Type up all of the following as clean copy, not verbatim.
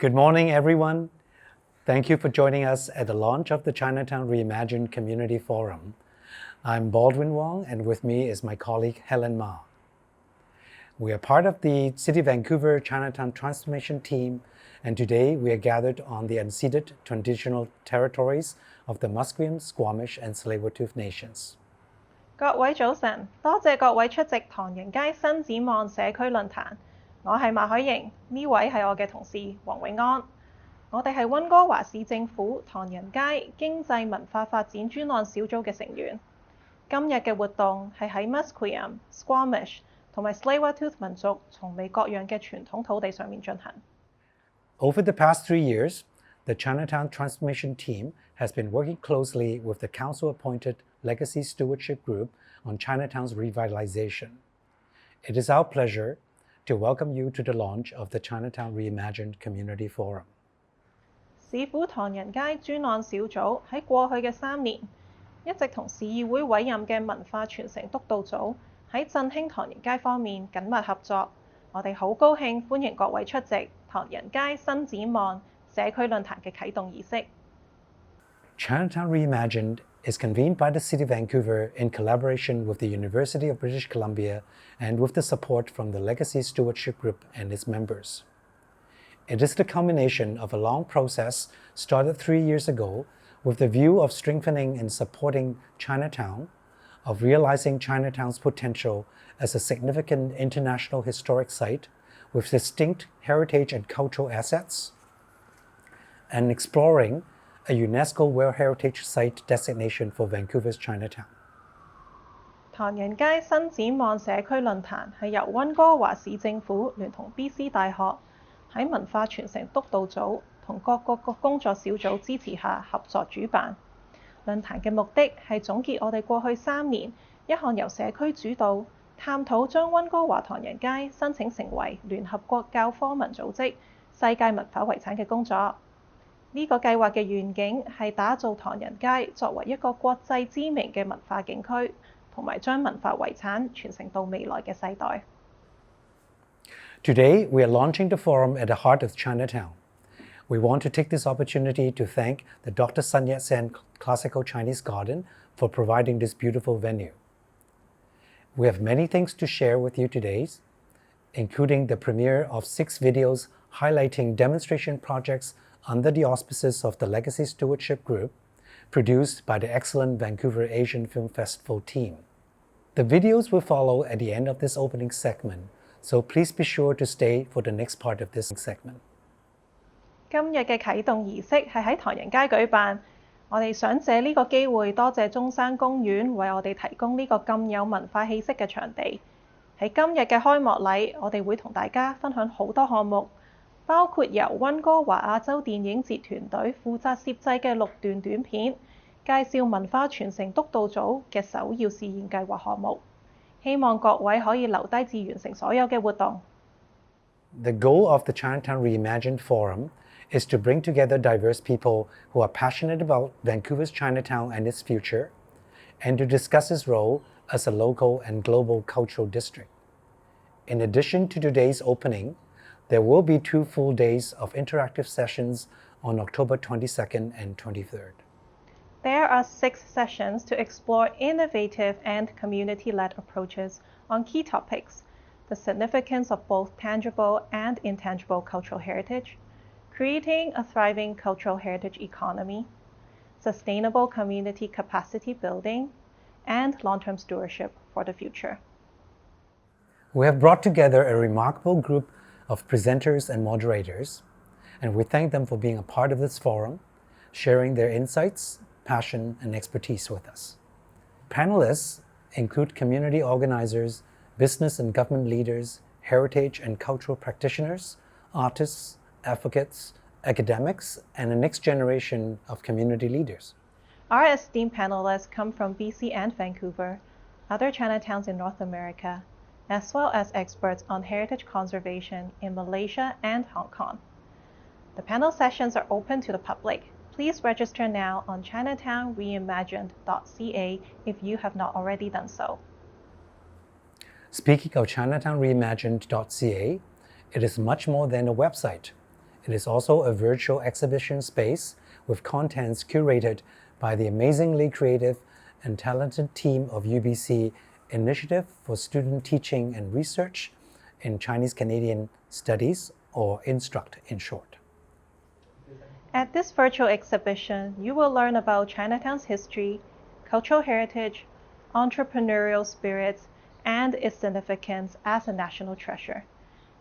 Good morning, everyone. Thank you for joining us at the launch of the Chinatown Reimagined Community Forum. I'm Baldwin Wong, and with me is my colleague Helen Ma. We are part of the City of Vancouver Chinatown Transformation team, and today we are gathered on the unceded traditional territories of the Musqueam, Squamish, and Tsleil-Waututh nations. 各位早晨，多謝各位出席唐人街新展望社區論壇。我係馬海瑩，呢位係我嘅同事黃永安。我哋係溫哥華市政府唐人街經濟文化發展專案小組嘅成員。今日嘅活動係喺 Musqueam、Squamish 同埋 Tsleil-Waututh 民族從未割讓嘅傳統土地上面進行。Over the past 3 years, the Chinatown Transformation team has been working closely with the council-appointed Legacy Stewardship Group on Chinatown's revitalization. It is our pleasure to welcome you to the launch of the Chinatown Reimagined Community Forum. 市府唐人街專案小組喺過去嘅3年，一直同市議會委任嘅文化傳承督導組喺振興唐人街方面緊密合作。我哋好高興歡迎各位出席唐人街新展望社區論壇嘅啟動儀式。Chinatown Reimagined is convened by the City of Vancouver in collaboration with the University of British Columbia and with the support from the Legacy Stewardship Group and its members. It is the culmination of a long process started 3 years ago with the view of strengthening and supporting Chinatown, of realizing Chinatown's potential as a significant international historic site with distinct heritage and cultural assets, and exploring a UNESCO World Heritage Site designation for Vancouver's Chinatown. 唐人街新展望社區論壇係由溫哥華市政府聯同 BC 大學喺文化傳承督導組同各個工作小組支持下合作主辦。論壇嘅目的係總結我哋過去3年一項由社區主導探討將溫哥華唐人街申請成為聯合國教科文組織世界文化遺產嘅工作。呢個計劃嘅願景係打造唐人街作為一個國際知名嘅文化景區，同埋將文化遺產傳承到未來嘅世代。Today, we are launching the forum at the heart of Chinatown. We want to take this opportunity to thank the Dr. Sun Yat-sen Classical Chinese Garden for providing this beautiful venue. We have many things to share with you today, including the premiere of 6 videos highlighting demonstration projects under the auspices of the Legacy Stewardship Group, produced by the excellent Vancouver Asian Film Festival team. The videos will follow at the end of this opening segment, so please be sure to stay for the next part of this segment. 今日嘅啟動儀式係喺唐人街舉辦，我哋想借呢個機會多謝中山公園為我哋提供呢個咁有文化氣息嘅場地。喺今日嘅開幕禮，我哋會同大家分享好多項目，包括由溫哥華亞洲電影節團隊負責攝製嘅6段短片，介紹文化傳承督導組嘅首要試驗計劃項目。希望各位可以留低至完成所有嘅活動。The goal of the Chinatown Reimagined Forum is to bring together diverse people who are passionate about Vancouver's Chinatown and its future, and to discuss its role as a local and global cultural district. In addition to today's opening, there will be 2 full days of interactive sessions on October 22nd and 23rd. There are 6 sessions to explore innovative and community-led approaches on key topics: the significance of both tangible and intangible cultural heritage, creating a thriving cultural heritage economy, sustainable community capacity building, and long-term stewardship for the future. We have brought together a remarkable group of presenters and moderators, and we thank them for being a part of this forum, sharing their insights, passion, and expertise with us. Panelists include community organizers, business and government leaders, heritage and cultural practitioners, artists, advocates, academics, and the next generation of community leaders. Our esteemed panelists come from BC and Vancouver, other Chinatowns in North America, as well as experts on heritage conservation in Malaysia and Hong Kong. The panel sessions are open to the public. Please register now on ChinatownReimagined.ca if you have not already done so. Speaking of ChinatownReimagined.ca, it is much more than a website. It is also a virtual exhibition space with contents curated by the amazingly creative and talented team of UBC Initiative for Student Teaching and Research in Chinese Canadian Studies, or INSTRCC in short. At this virtual exhibition, you will learn about Chinatown's history, cultural heritage, entrepreneurial spirits, and its significance as a national treasure.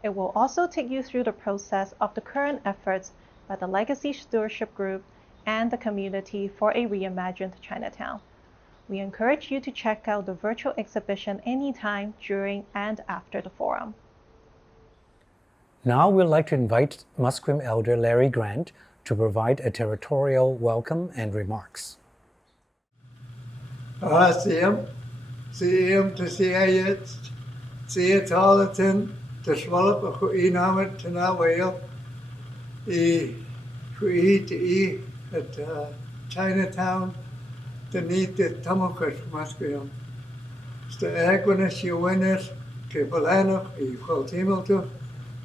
It will also take you through the process of the current efforts by the Legacy Stewardship Group and the community for a reimagined Chinatown. We encourage you to check out the virtual exhibition anytime during and after the forum. Now we'd like to invite Musqueam Elder Larry Grant to provide a territorial welcome and remarks. CM to CIS, Chinatown Transformation ako inaman tanawayo at Chinatown tanite tamokas Musqueam. Sta agwanas yuwenes ke palano kwaltimoto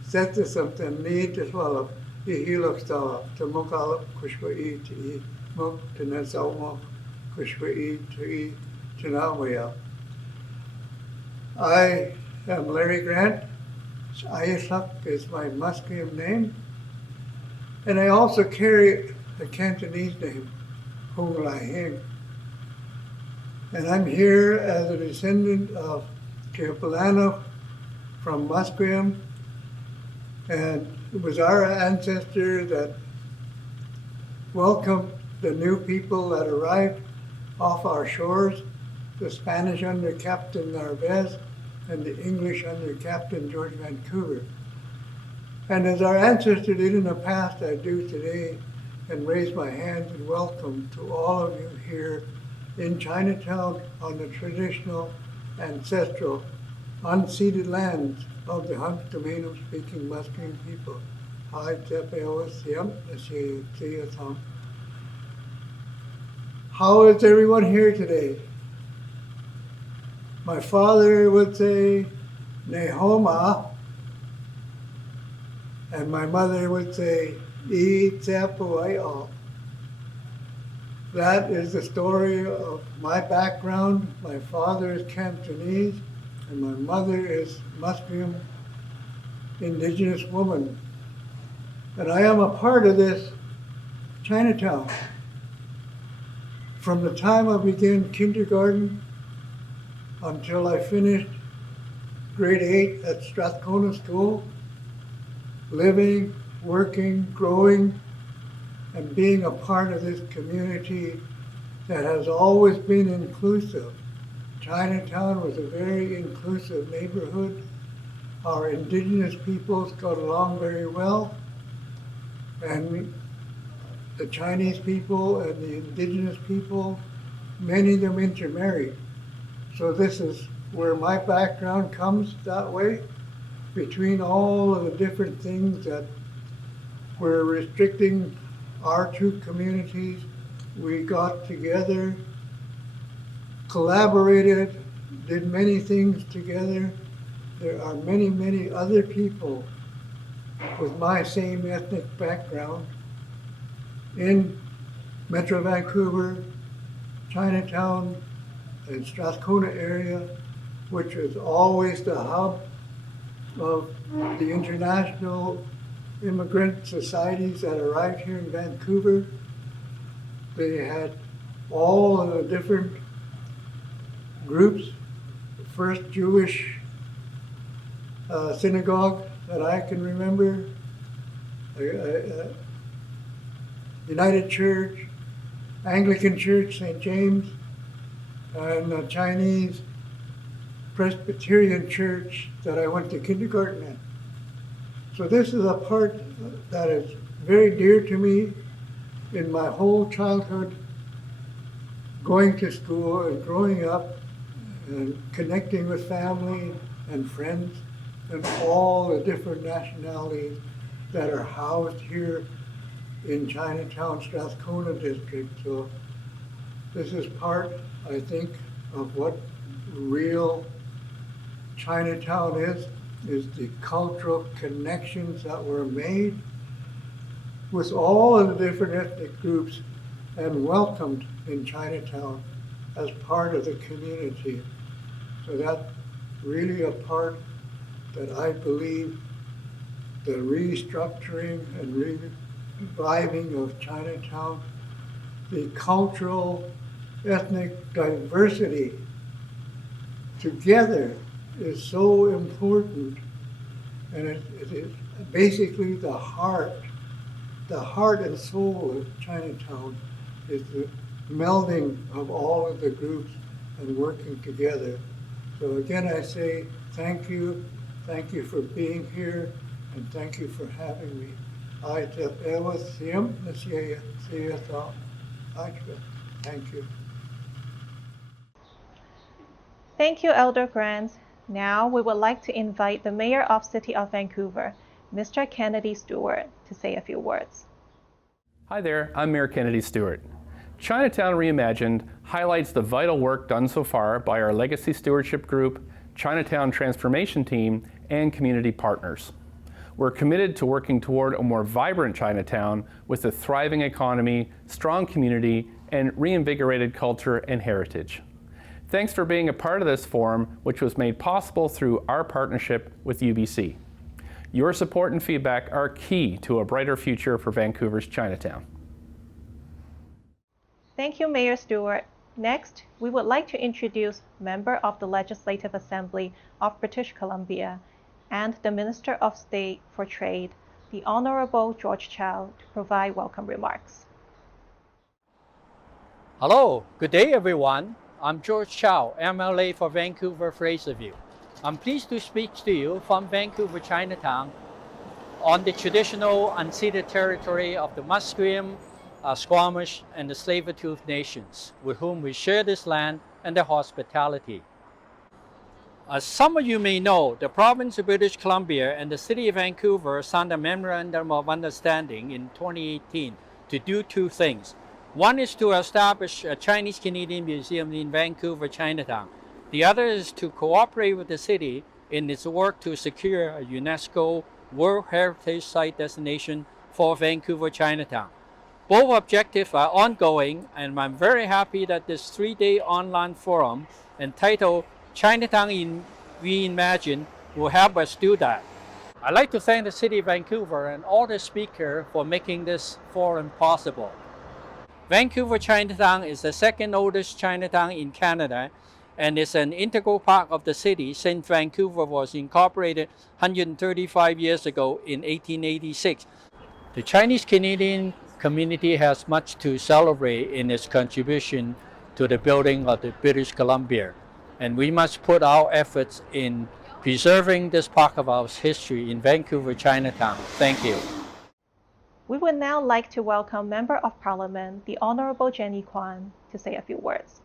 sette som tanit as well ihilok sta tamokala kushwa mok tanasawmo kushwa tanawayo. I am Larry Grant. Ayasak is my Musqueam name. And I also carry a Cantonese name, Hong Lai Hing. And I'm here as a descendant of Keopolano from Musqueam. And it was our ancestor that welcomed the new people that arrived off our shores, the Spanish under Captain Narvaez and the English under Captain George Vancouver. And as our ancestors did in the past, I do today, and raise my hand in welcome to all of you here in Chinatown on the traditional, ancestral, unceded lands of the Huntsdomino-speaking Musqueam people. Hi, how is everyone here today? My father would say, Nehoma, and my mother would say, Itzapuayo. That is the story of my background. My father is Cantonese, and my mother is Musqueam indigenous woman. And I am a part of this Chinatown. From the time I began kindergarten until I finished grade 8 at Strathcona School, living, working, growing, and being a part of this community that has always been inclusive. Chinatown was a very inclusive neighborhood. Our indigenous peoples got along very well, and the Chinese people and the indigenous people, many of them intermarried. So this is where my background comes that way, between all of the different things that were restricting our two communities. We got together, collaborated, did many things together. There are many, many other people with my same ethnic background in Metro Vancouver, Chinatown, and Strathcona area, which was always the hub of the international immigrant societies that arrived here in Vancouver. They had all of the different groups. The first Jewish synagogue that I can remember, United Church, Anglican Church, St. James, and the Chinese Presbyterian Church that I went to kindergarten in. So this is a part that is very dear to me in my whole childhood, going to school and growing up and connecting with family and friends and all the different nationalities that are housed here in Chinatown, Strathcona district. So this is part, I think, of what real Chinatown is the cultural connections that were made with all of the different ethnic groups and welcomed in Chinatown as part of the community. So that's really a part that I believe the restructuring and reviving of Chinatown, the cultural, ethnic diversity together is so important, and it is basically the heart and soul of Chinatown is the melding of all of the groups and working together. So again, I say thank you for being here, and thank you for having me. Thank you. Thank you, Elder Grant. Now we would like to invite the Mayor of City of Vancouver, Mr. Kennedy Stewart, to say a few words. Hi there, I'm Mayor Kennedy Stewart. Chinatown Reimagined highlights the vital work done so far by our Legacy Stewardship Group, Chinatown Transformation Team, and community partners. We're committed to working toward a more vibrant Chinatown with a thriving economy, strong community, and reinvigorated culture and heritage. Thanks for being a part of this forum, which was made possible through our partnership with UBC. Your support and feedback are key to a brighter future for Vancouver's Chinatown. Thank you, Mayor Stewart. Next, we would like to introduce Member of the Legislative Assembly of British Columbia and the Minister of State for Trade, the Honourable George Chow, to provide welcome remarks. Hello, good day everyone. I'm George Chow, MLA for Vancouver Fraserview. I'm pleased to speak to you from Vancouver, Chinatown on the traditional unceded territory of the Musqueam, Squamish, and the Tsleil-Waututh nations, with whom we share this land and their hospitality. As some of you may know, the province of British Columbia and the city of Vancouver signed a memorandum of understanding in 2018 to do two things. One is to establish a Chinese Canadian museum in Vancouver, Chinatown. The other is to cooperate with the city in its work to secure a UNESCO World Heritage Site designation for Vancouver, Chinatown. Both objectives are ongoing, and I'm very happy that this three-day online forum entitled Chinatown Re-imagined will help us do that. I'd like to thank the City of Vancouver and all the speakers for making this forum possible. Vancouver Chinatown is the second oldest Chinatown in Canada and is an integral part of the city since Vancouver was incorporated 135 years ago in 1886. The Chinese Canadian community has much to celebrate in its contribution to the building of the British Columbia, and we must put our efforts in preserving this part of our history in Vancouver Chinatown. Thank you. We would now like to welcome Member of Parliament, the Honourable Jenny Kwan, to say a few words.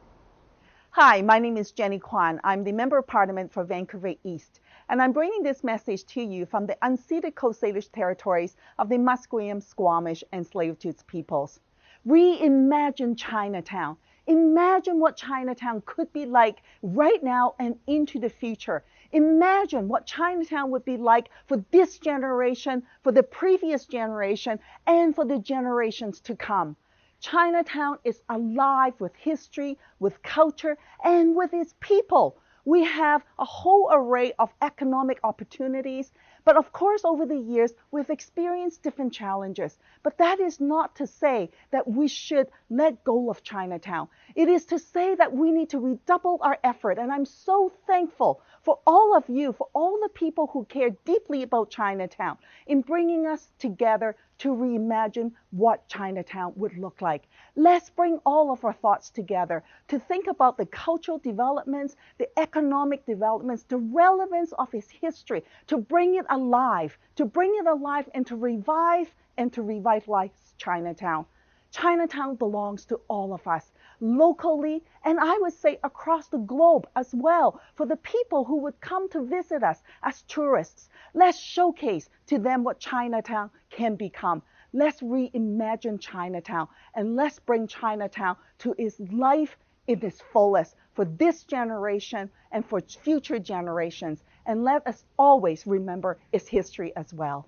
Hi, my name is Jenny Kwan. I'm the Member of Parliament for Vancouver East, and I'm bringing this message to you from the unceded Coast Salish territories of the Musqueam, Squamish, and Tsleil-Waututh peoples. Reimagine Chinatown. Imagine what Chinatown could be like right now and into the future. Imagine what Chinatown would be like for this generation, for the previous generation, and for the generations to come. Chinatown is alive with history, with culture, and with its people. We have a whole array of economic opportunities, but of course over the years we've experienced different challenges. But that is not to say that we should let go of Chinatown. It is to say that we need to redouble our effort, and I'm so thankful for all of you, for all the people who care deeply about Chinatown in bringing us together to reimagine what Chinatown would look like. Let's bring all of our thoughts together to think about the cultural developments, the economic developments, the relevance of its history, to bring it alive and to revive and to revitalize Chinatown. Chinatown belongs to all of us, locally, and I would say across the globe as well, for the people who would come to visit us as tourists. Let's showcase to them what Chinatown can become. Let's reimagine Chinatown, and let's bring Chinatown to its life in its fullest for this generation and for future generations. And let us always remember its history as well.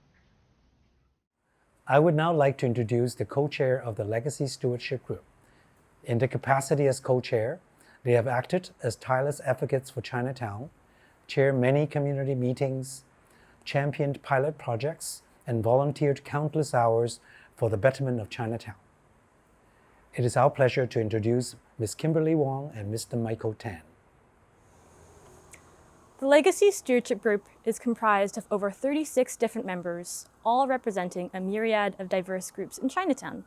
I would now like to introduce the co-chair of the Legacy Stewardship Group. In their capacity as co-chair, they have acted as tireless advocates for Chinatown, chaired many community meetings, championed pilot projects, and volunteered countless hours for the betterment of Chinatown. It is our pleasure to introduce Ms. Kimberly Wong and Mr. Michael Tan. The Legacy Stewardship Group is comprised of over 36 different members, all representing a myriad of diverse groups in Chinatown.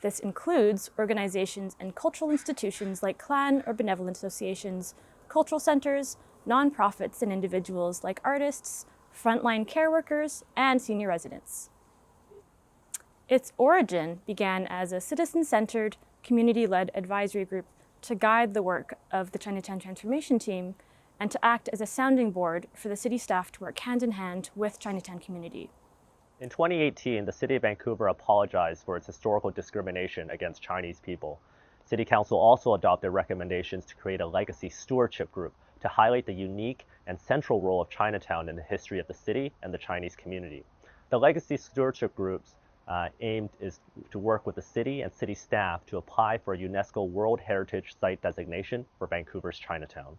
This includes organizations and cultural institutions like clan or benevolent associations, cultural centers, nonprofits, and individuals like artists, frontline care workers, and senior residents. Its origin began as a citizen-centered, community-led advisory group to guide the work of the Chinatown Transformation team and to act as a sounding board for the city staff to work hand-in-hand with Chinatown community. In 2018, the City of Vancouver apologized for its historical discrimination against Chinese people. City Council also adopted recommendations to create a Legacy Stewardship Group to highlight the unique and central role of Chinatown in the history of the city and the Chinese community. The Legacy Stewardship Group's aim is to work with the city and city staff to apply for a UNESCO World Heritage Site designation for Vancouver's Chinatown.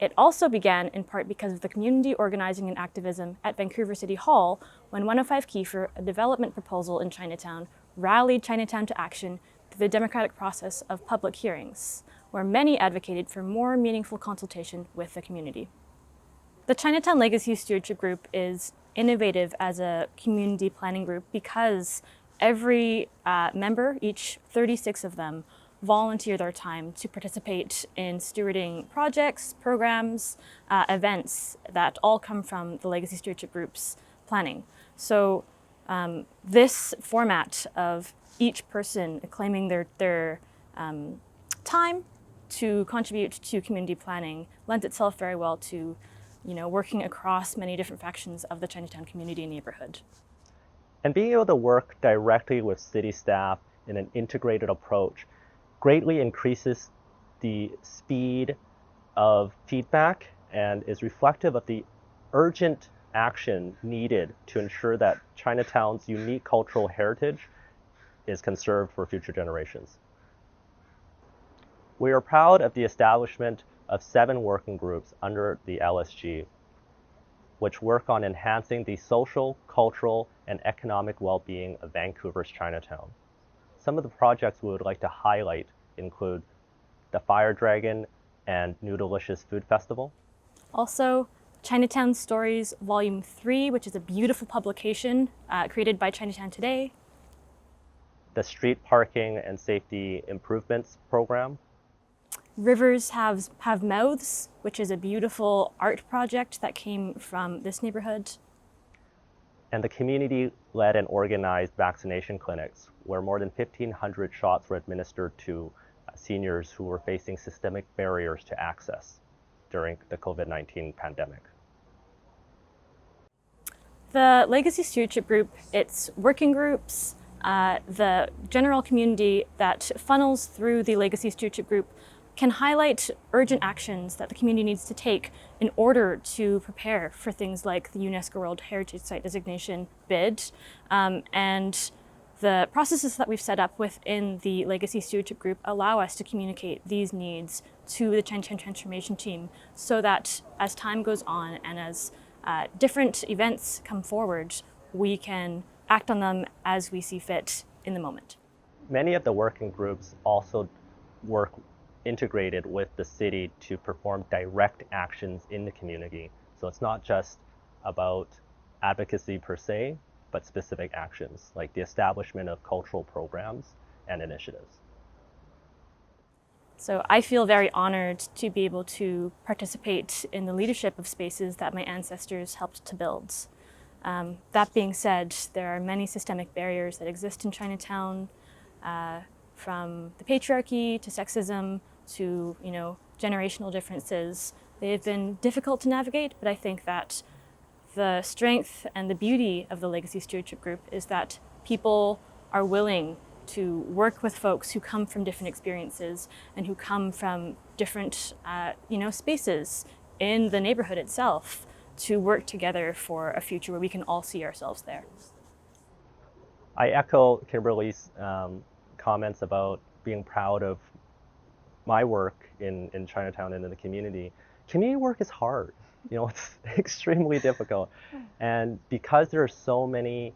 It also began in part because of the community organizing and activism at Vancouver City Hall when 105 Kiefer, a development proposal in Chinatown, rallied Chinatown to action through the democratic process of public hearings, where many advocated for more meaningful consultation with the community. The Chinatown Legacy Stewardship Group is innovative as a community planning group because every member, each 36 of them, volunteer their time to participate in stewarding projects, programs, events that all come from the Legacy Stewardship Group's planning. So this format of each person claiming their time to contribute to community planning lends itself very well to working across many different factions of the Chinatown community and neighborhood. And being able to work directly with city staff in an integrated approach greatly increases the speed of feedback and is reflective of the urgent action needed to ensure that Chinatown's unique cultural heritage is conserved for future generations. We are proud of the establishment of 7 working groups under the LSG, which work on enhancing the social, cultural, and economic well-being of Vancouver's Chinatown. Some of the projects we would like to highlight include the Fire Dragon and New Delicious Food Festival. Also, Chinatown Stories Volume 3, which is a beautiful publication created by Chinatown Today. The Street Parking and Safety Improvements Program. Rivers Have Mouths, which is a beautiful art project that came from this neighborhood. And the community-led and organized vaccination clinics, where more than 1,500 shots were administered to seniors who were facing systemic barriers to access during the COVID-19 pandemic. The Legacy Stewardship Group, its working groups, the general community that funnels through the Legacy Stewardship Group can highlight urgent actions that the community needs to take in order to prepare for things like the UNESCO World Heritage Site designation bid. And the processes that we've set up within the Legacy Stewardship Group allow us to communicate these needs to the Chinatown Transformation team so that as time goes on and as different events come forward, we can act on them as we see fit in the moment. Many of the working groups also work integrated with the city to perform direct actions in the community. So it's not just about advocacy per se, but specific actions like the establishment of cultural programs and initiatives. So I feel very honored to be able to participate in the leadership of spaces that my ancestors helped to build. That being said, there are many systemic barriers that exist in Chinatown, from the patriarchy to sexism to generational differences. They have been difficult to navigate, but I think that the strength and the beauty of the Legacy Stewardship Group is that people are willing to work with folks who come from different experiences and who come from different spaces in the neighborhood itself to work together for a future where we can all see ourselves there. I echo Kimberly's comments about being proud of my work in Chinatown and in the community. Community work is hard. You know, it's extremely difficult. And because there are so many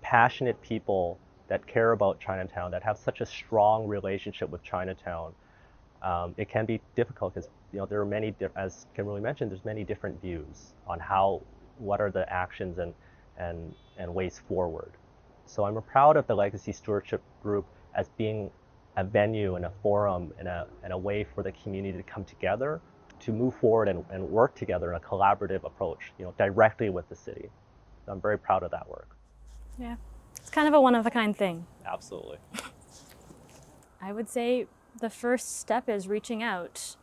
passionate people that care about Chinatown, that have such a strong relationship with Chinatown, it can be difficult because, you know, there are many, as Kimberly mentioned, there's many different views on what are the actions and ways forward. So I'm proud of the Legacy Stewardship Group as being a venue and a forum and a way for the community to come together to move forward and work together in a collaborative approach, you know, directly with the city. So I'm very proud of that work. Yeah, it's kind of a one-of-a-kind thing. Absolutely. I would say the first step is reaching out.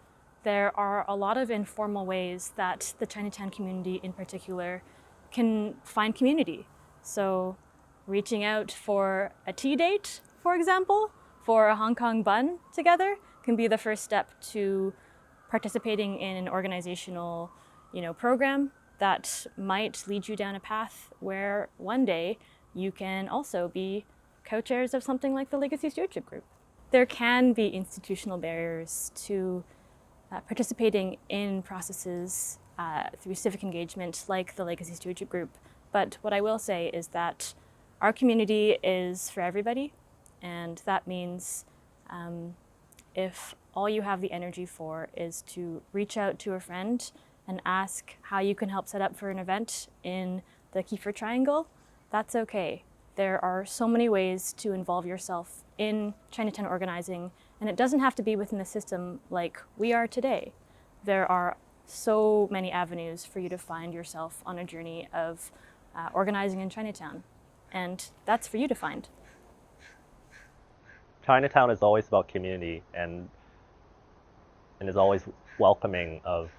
There are a lot of informal ways that the Chinatown community in particular can find community. So reaching out for a tea date, for example, for a Hong Kong bun together can be the first step to participating in an organizational, program that might lead you down a path where one day you can also be co-chairs of something like the Legacy Stewardship Group. There can be institutional barriers to participating in processes through civic engagement like the Legacy Stewardship Group. But what I will say is that our community is for everybody, and that means if all you have the energy for is to reach out to a friend and ask how you can help set up for an event in the Kiefer Triangle, that's okay. There are so many ways to involve yourself in Chinatown organizing, and it doesn't have to be within the system like we are today. There are so many avenues for you to find yourself on a journey of organizing in Chinatown, and that's for you to find. Chinatown is always about community and is always welcoming of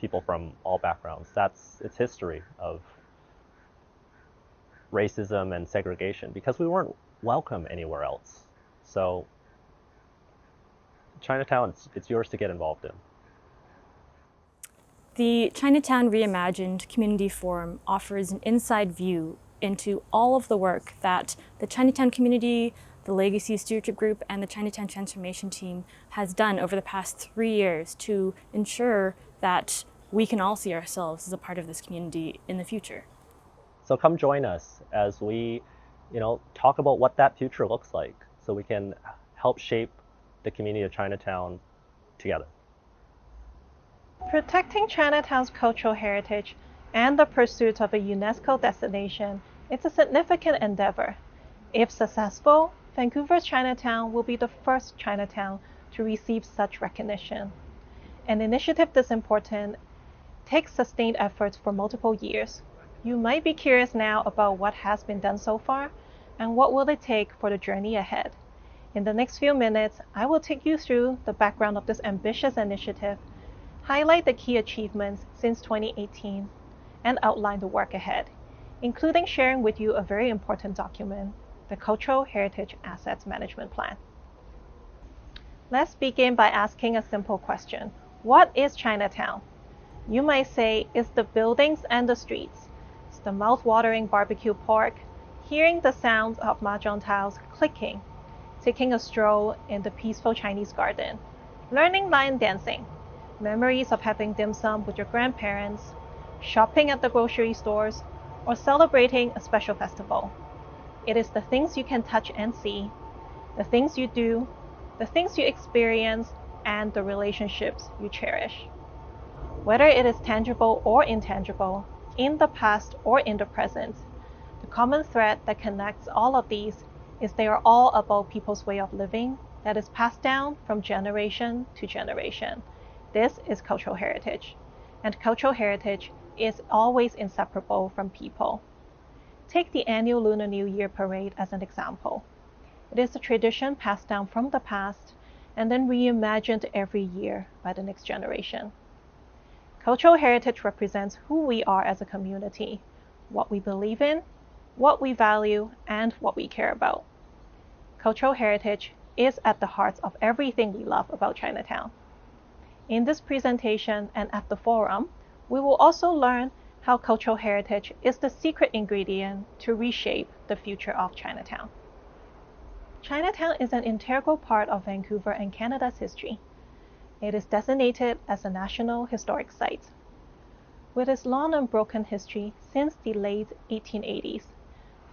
people from all backgrounds. That's its history of racism and segregation, because we weren't welcome anywhere else. So Chinatown, it's yours to get involved in. The Chinatown Reimagined Community Forum offers an inside view into all of the work that the Chinatown community, the Legacy Stewardship Group, and the Chinatown Transformation team has done over the past 3 years to ensure that we can all see ourselves as a part of this community in the future. So come join us as we, talk about what that future looks like, so we can help shape the community of Chinatown together. Protecting Chinatown's cultural heritage and the pursuit of a UNESCO destination is a significant endeavor. If successful, Vancouver's Chinatown will be the first Chinatown to receive such recognition. An initiative this important takes sustained efforts for multiple years. You might be curious now about what has been done so far and what will it take for the journey ahead. In the next few minutes, I will take you through the background of this ambitious initiative, highlight the key achievements since 2018, and outline the work ahead, including sharing with you a very important document, the Cultural Heritage Assets Management Plan. Let's begin by asking a simple question. What is Chinatown? You might say it's the buildings and the streets. It's the mouth-watering barbecue pork, hearing the sounds of mahjong tiles clicking, taking a stroll in the peaceful Chinese garden, learning line dancing, memories of having dim sum with your grandparents, shopping at the grocery stores, or celebrating a special festival. It is the things you can touch and see, the things you do, the things you experience, and the relationships you cherish. Whether it is tangible or intangible, in the past or in the present, the common thread that connects all of these is they are all about people's way of living that is passed down from generation to generation. This is cultural heritage, and cultural heritage is always inseparable from people. Take the annual Lunar New Year parade as an example. It is a tradition passed down from the past and then reimagined every year by the next generation. Cultural heritage represents who we are as a community, what we believe in, what we value, and what we care about. Cultural heritage is at the heart of everything we love about Chinatown. In this presentation and at the forum, we will also learn how cultural heritage is the secret ingredient to reshape the future of Chinatown. Chinatown is an integral part of Vancouver and Canada's history. It is designated as a National Historic Site. With its long unbroken history since the late 1880s,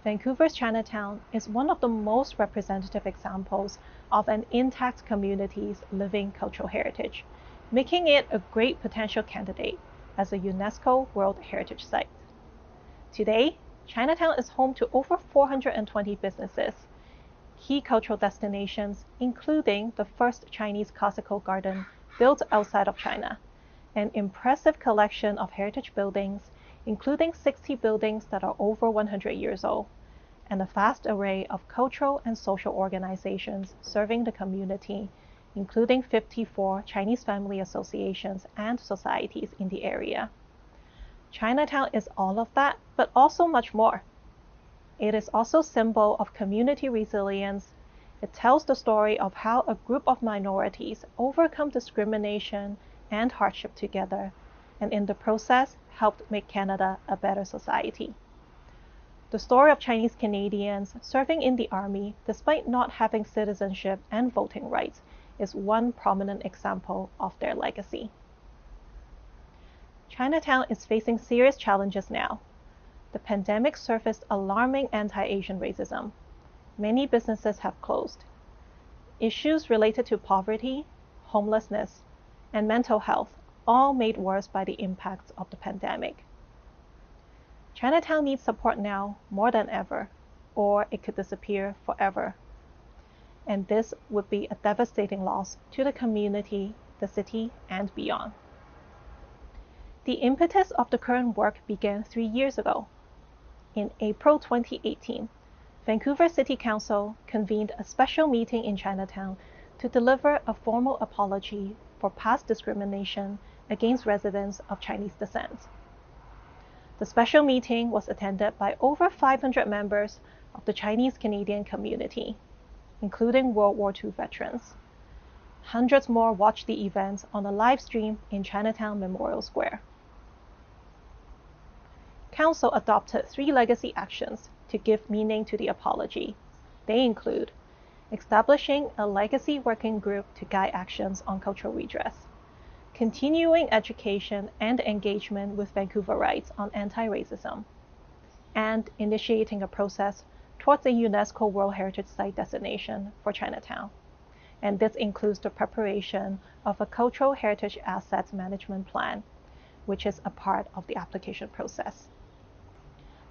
Vancouver's Chinatown is one of the most representative examples of an intact community's living cultural heritage, making it a great potential candidate as a UNESCO World Heritage Site. Today, Chinatown is home to over 420 businesses, key cultural destinations, including the first Chinese classical garden built outside of China, an impressive collection of heritage buildings, including 60 buildings that are over 100 years old, and a vast array of cultural and social organizations serving the community, including 54 Chinese family associations and societies in the area. Chinatown is all of that, but also much more. It is also a symbol of community resilience. It tells the story of how a group of minorities overcome discrimination and hardship together, and in the process helped make Canada a better society. The story of Chinese Canadians serving in the army despite not having citizenship and voting rights is one prominent example of their legacy. Chinatown is facing serious challenges now. The pandemic surfaced alarming anti-Asian racism. Many businesses have closed. Issues related to poverty, homelessness, and mental health all made worse by the impacts of the pandemic. Chinatown needs support now more than ever, or it could disappear forever. And this would be a devastating loss to the community, the city, and beyond. The impetus of the current work began 3 years ago. In April 2018, Vancouver City Council convened a special meeting in Chinatown to deliver a formal apology for past discrimination against residents of Chinese descent. The special meeting was attended by over 500 members of the Chinese Canadian community, including World War II veterans. Hundreds more watched the event on a live stream in Chinatown Memorial Square. Council adopted 3 legacy actions to give meaning to the apology. They include establishing a legacy working group to guide actions on cultural redress, continuing education and engagement with Vancouverites on anti-racism, and initiating a process towards a UNESCO World Heritage Site designation for Chinatown. And this includes the preparation of a cultural heritage assets management plan, which is a part of the application process.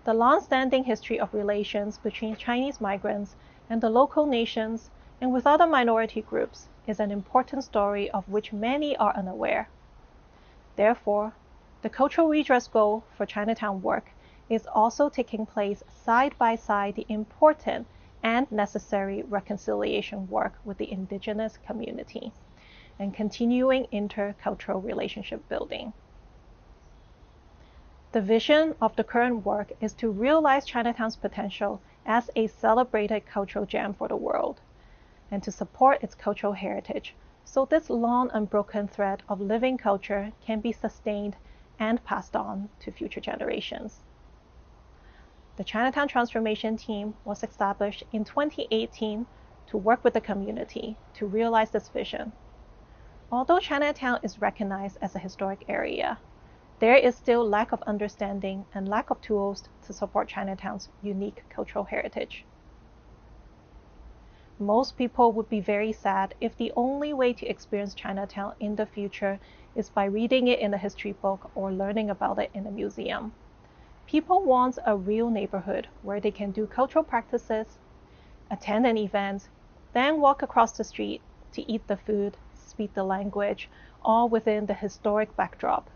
The long-standing history of relations between Chinese migrants and the local nations and with other minority groups is an important story of which many are unaware. Therefore, the cultural redress goal for Chinatown work is also taking place side by side the important and necessary reconciliation work with the indigenous community and continuing intercultural relationship building. The vision of the current work is to realize Chinatown's potential as a celebrated cultural gem for the world, and to support its cultural heritage, so this long unbroken thread of living culture can be sustained and passed on to future generations. The Chinatown Transformation team was established in 2018 to work with the community to realize this vision. Although Chinatown is recognized as a historic area, there is still lack of understanding and lack of tools to support Chinatown's unique cultural heritage. Most people would be very sad if the only way to experience Chinatown in the future is by reading it in a history book or learning about it in a museum. People want a real neighborhood where they can do cultural practices, attend an event, then walk across the street to eat the food, speak the language, all within the historic backdrop.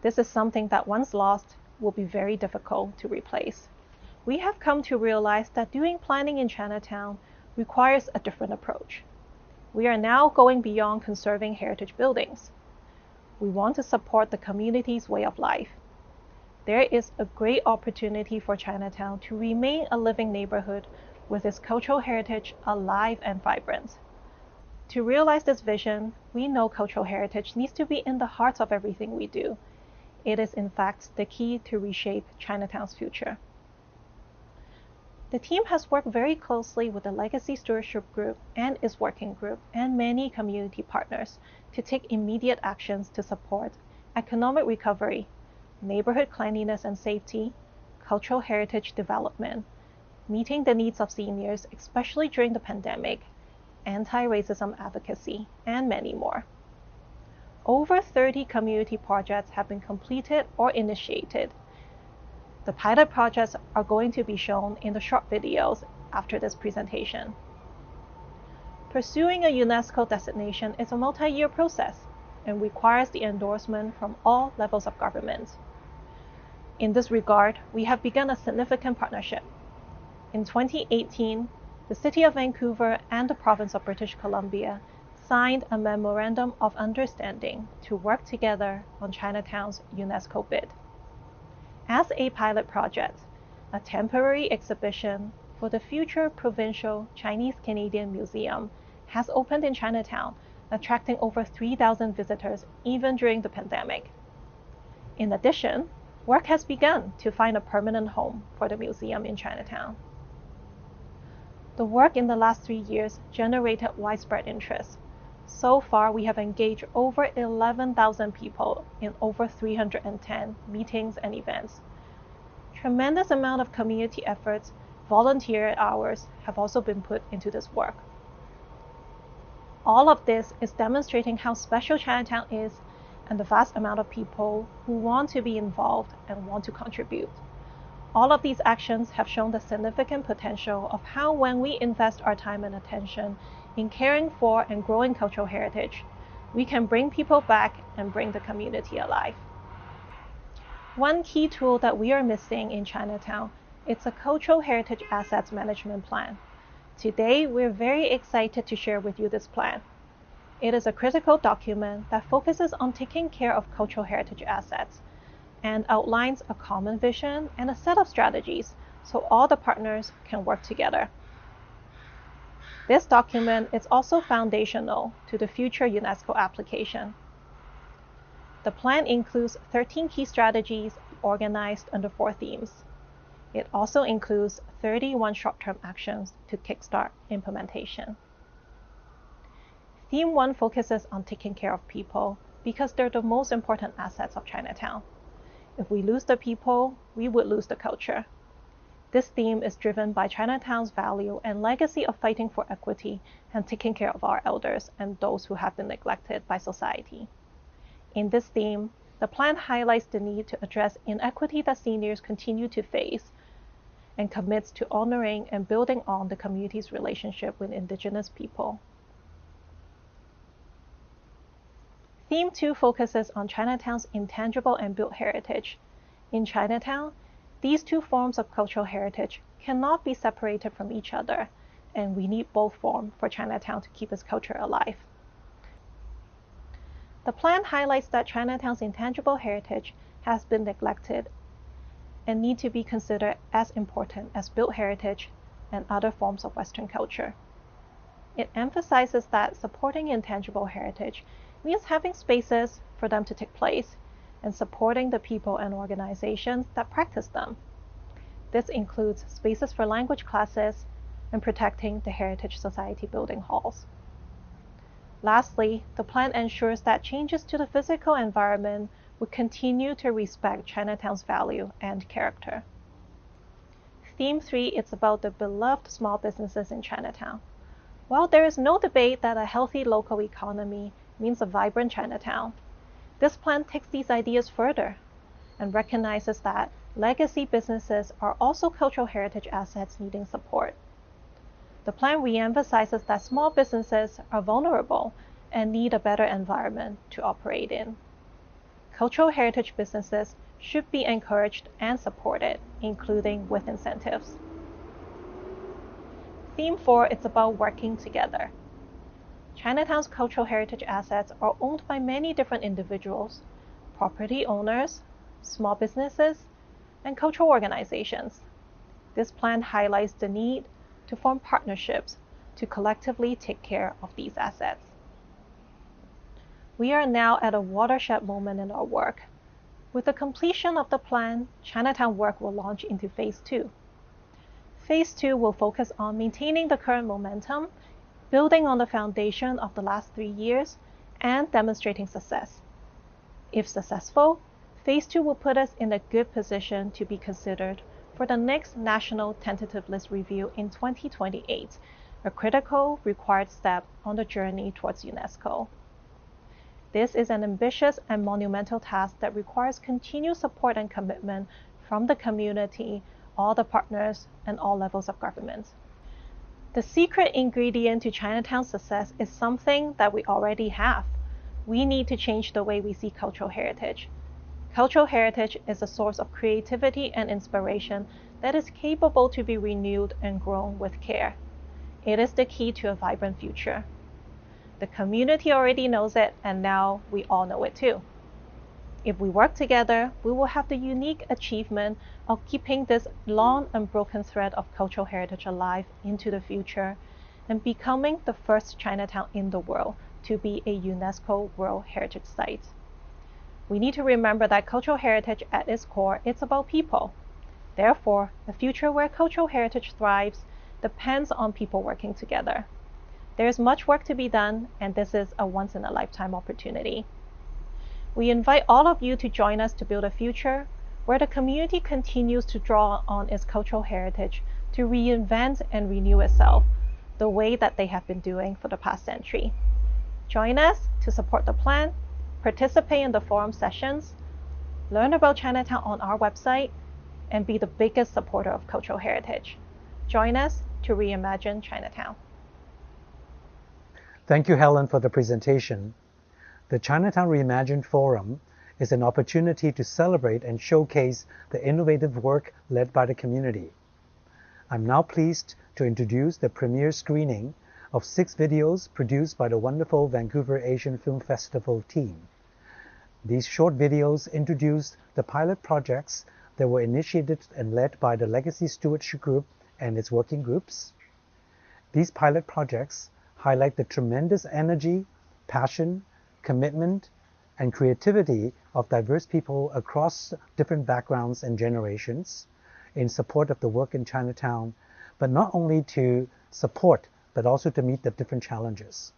This is something that once lost will be very difficult to replace. We have come to realize that doing planning in Chinatown requires a different approach. We are now going beyond conserving heritage buildings. We want to support the community's way of life. There is a great opportunity for Chinatown to remain a living neighborhood with its cultural heritage alive and vibrant. To realize this vision, we know cultural heritage needs to be in the heart of everything we do. it is in fact the key to reshape Chinatown's future. The team has worked very closely with the Legacy Stewardship Group and its working group and many community partners to take immediate actions to support economic recovery, neighborhood cleanliness and safety, cultural heritage development, meeting the needs of seniors, especially during the pandemic, anti-racism advocacy, and many more. Over 30 community projects have been completed or initiated. The pilot projects are going to be shown in the short videos after this presentation. Pursuing a UNESCO designation is a multi-year process and requires the endorsement from all levels of government. In this regard, we have begun a significant partnership. In 2018, the City of Vancouver and the Province of British Columbia signed a Memorandum of Understanding to work together on Chinatown's UNESCO bid. As a pilot project, a temporary exhibition for the future Provincial Chinese-Canadian Museum has opened in Chinatown, attracting over 3,000 visitors even during the pandemic. In addition, work has begun to find a permanent home for the museum in Chinatown. The work in the last 3 years generated widespread interest. So far, we have engaged over 11,000 people in over 310 meetings and events. Tremendous amount of community efforts, volunteer hours have also been put into this work. All of this is demonstrating how special Chinatown is and the vast amount of people who want to be involved and want to contribute. All of these actions have shown the significant potential of how when we invest our time and attention in caring for and growing cultural heritage, we can bring people back and bring the community alive. One key tool that we are missing in Chinatown is a cultural heritage assets management plan. Today, we're very excited to share with you this plan. It is a critical document that focuses on taking care of cultural heritage assets and outlines a common vision and a set of strategies so all the partners can work together. This document is also foundational to the future UNESCO application. The plan includes 13 key strategies organized under 4 themes. It also includes 31 short-term actions to kickstart implementation. Theme 1 focuses on taking care of people because they're the most important assets of Chinatown. If we lose the people, we would lose the culture. This theme is driven by Chinatown's value and legacy of fighting for equity and taking care of our elders and those who have been neglected by society. In this theme, the plan highlights the need to address inequity that seniors continue to face and commits to honoring and building on the community's relationship with Indigenous people. Theme 2 focuses on Chinatown's intangible and built heritage. In Chinatown, these 2 forms of cultural heritage cannot be separated from each other, and we need both forms for Chinatown to keep its culture alive. The plan highlights that Chinatown's intangible heritage has been neglected and need to be considered as important as built heritage and other forms of Western culture. It emphasizes that supporting intangible heritage means having spaces for them to take place and supporting the people and organizations that practice them. This includes spaces for language classes and protecting the Heritage Society building halls. Lastly, the plan ensures that changes to the physical environment would continue to respect Chinatown's value and character. Theme 3 is about the beloved small businesses in Chinatown. While there is no debate that a healthy local economy means a vibrant Chinatown, this plan takes these ideas further and recognizes that legacy businesses are also cultural heritage assets needing support. The plan re-emphasizes that small businesses are vulnerable and need a better environment to operate in. Cultural heritage businesses should be encouraged and supported, including with incentives. Theme 4 is about working together. Chinatown's cultural heritage assets are owned by many different individuals, property owners, small businesses, and cultural organizations. This plan highlights the need to form partnerships to collectively take care of these assets. We are now at a watershed moment in our work. With the completion of the plan, Chinatown work will launch into Phase 2. Phase 2 will focus on maintaining the current momentum, building on the foundation of the last 3 years, and demonstrating success. If successful, Phase 2 will put us in a good position to be considered for the next National Tentative List Review in 2028, a critical required step on the journey towards UNESCO. This is an ambitious and monumental task that requires continued support and commitment from the community, all the partners, and all levels of government. The secret ingredient to Chinatown's success is something that we already have. We need to change the way we see cultural heritage. Cultural heritage is a source of creativity and inspiration that is capable to be renewed and grown with care. It is the key to a vibrant future. The community already knows it, and now we all know it too. If we work together, we will have the unique achievement of keeping this long unbroken thread of cultural heritage alive into the future and becoming the first Chinatown in the world to be a UNESCO World Heritage Site. We need to remember that cultural heritage at its core is about people. Therefore, a future where cultural heritage thrives depends on people working together. There is much work to be done, and this is a once-in-a-lifetime opportunity. We invite all of you to join us to build a future where the community continues to draw on its cultural heritage to reinvent and renew itself the way that they have been doing for the past century. Join us to support the plan, participate in the forum sessions, learn about Chinatown on our website, and be the biggest supporter of cultural heritage. Join us to reimagine Chinatown. Thank you, Helen, for the presentation. The Chinatown Reimagined Forum is an opportunity to celebrate and showcase the innovative work led by the community. I'm now pleased to introduce the premiere screening of 6 videos produced by the wonderful Vancouver Asian Film Festival team. These short videos introduce the pilot projects that were initiated and led by the Legacy Stewardship Group and its working groups. These pilot projects highlight the tremendous energy, passion, commitment, and creativity of diverse people across different backgrounds and generations in support of the work in Chinatown, but not only to support, but also to meet the different challenges.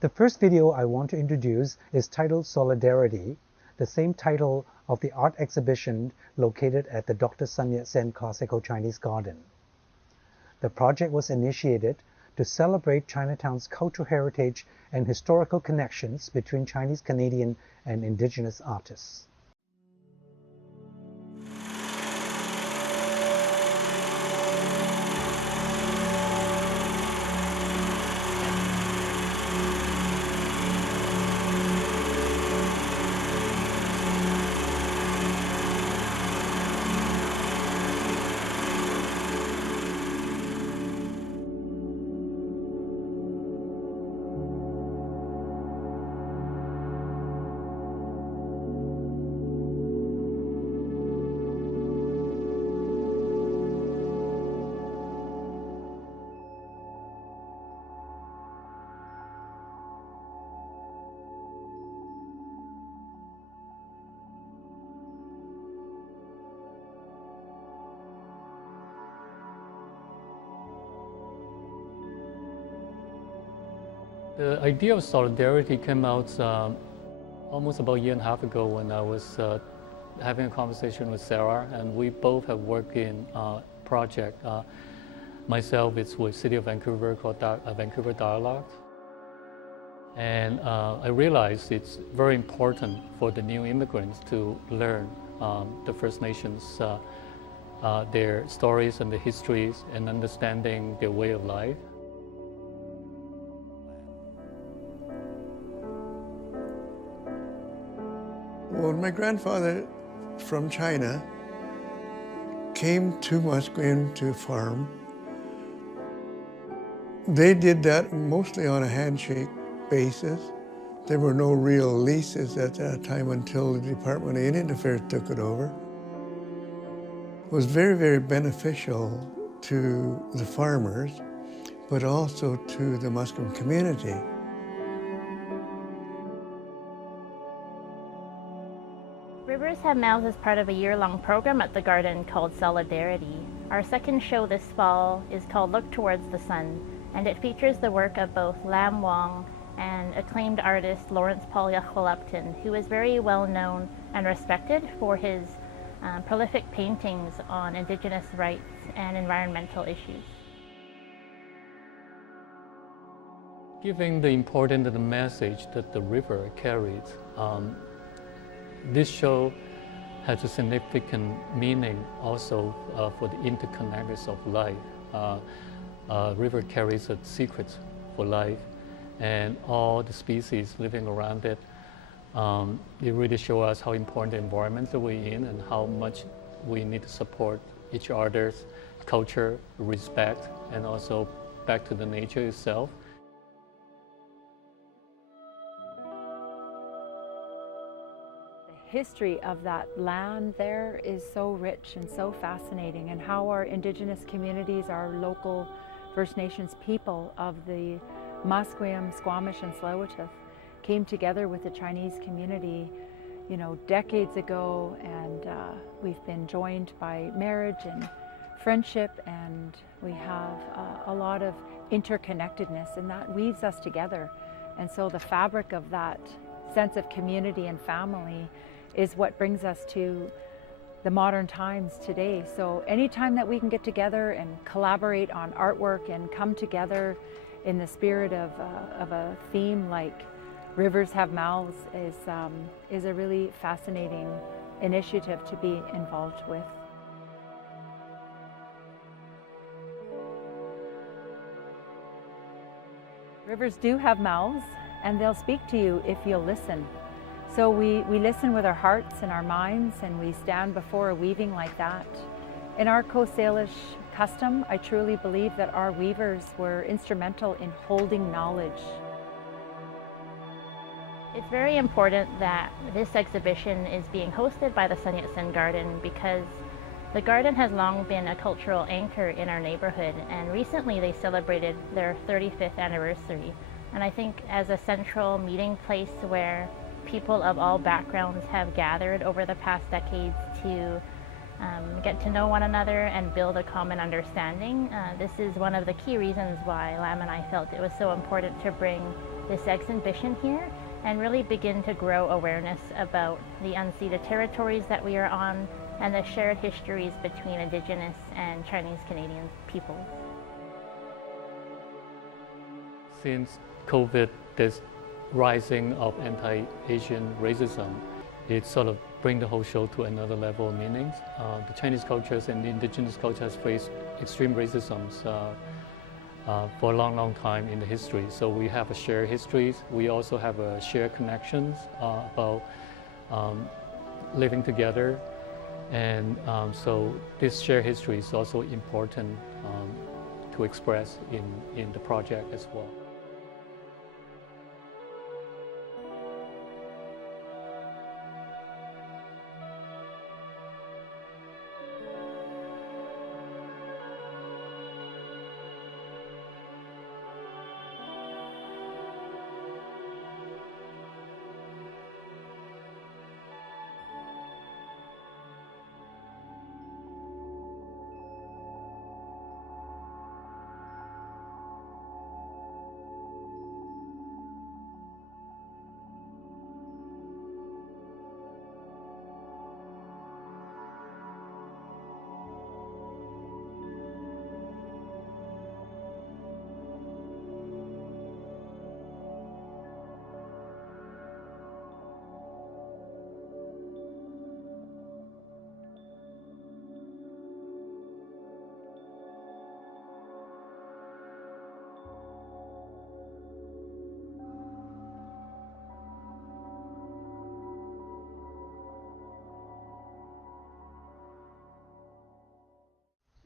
The first video I want to introduce is titled Solidarity, the same title of the art exhibition located at the Dr. Sun Yat-sen Classical Chinese Garden. The project was initiated to celebrate Chinatown's cultural heritage and historical connections between Chinese Canadian and Indigenous artists. The idea of solidarity came out almost about a year and a half ago when I was having a conversation with Sarah, and we both have worked in a project. Myself, it's with City of Vancouver called Vancouver Dialogue. And I realized it's very important for the new immigrants to learn the First Nations, their stories and the histories, and understanding their way of life. When my grandfather from China came to Musqueam to farm, they did that mostly on a handshake basis. There were no real leases at that time until the Department of Indian Affairs took it over. It was very, very beneficial to the farmers, but also to the Musqueam community. have mouths as part of a year-long program at the garden called Solidarity. Our second show this fall is called Look Towards the Sun, and it features the work of both Lam Wong and acclaimed artist Lawrence Paul Yachwal-Upton, who is very well known and respected for his prolific paintings on Indigenous rights and environmental issues. Given the importance of the message that the river carries, this show has a significant meaning also for the interconnectedness of life. River carries a secret for life, and all the species living around it. It really shows us how important the environment that we're in and how much we need to support each other's culture, respect, and also back to the nature itself. The history of that land there is so rich and so fascinating, and how our Indigenous communities, our local First Nations people of the Musqueam, Squamish, and Tsleil-Waututh came together with the Chinese community, decades ago, and we've been joined by marriage and friendship, and we have a lot of interconnectedness, and that weaves us together. And so the fabric of that sense of community and family is what brings us to the modern times today. So anytime that we can get together and collaborate on artwork and come together in the spirit of a theme like Rivers Have Mouths is a really fascinating initiative to be involved with. Rivers do have mouths, and they'll speak to you if you'll listen. So we listen with our hearts and our minds, and we stand before a weaving like that. In our Coast Salish custom, I truly believe that our weavers were instrumental in holding knowledge. It's very important that this exhibition is being hosted by the Sun Yat-sen Garden, because the garden has long been a cultural anchor in our neighborhood, and recently they celebrated their 35th anniversary. And I think as a central meeting place where people of all backgrounds have gathered over the past decades to get to know one another and build a common understanding, this is one of the key reasons why Lam and I felt it was so important to bring this exhibition here and really begin to grow awareness about the unceded territories that we are on and the shared histories between Indigenous and Chinese Canadian peoples. Since COVID, this rising of anti-Asian racism, it sort of bring the whole show to another level of meanings. The Chinese cultures and the Indigenous cultures faced extreme racism for a long, long time in the history. So we have a shared histories. We also have a shared connections about living together. And so this shared history is also important to express in the project as well.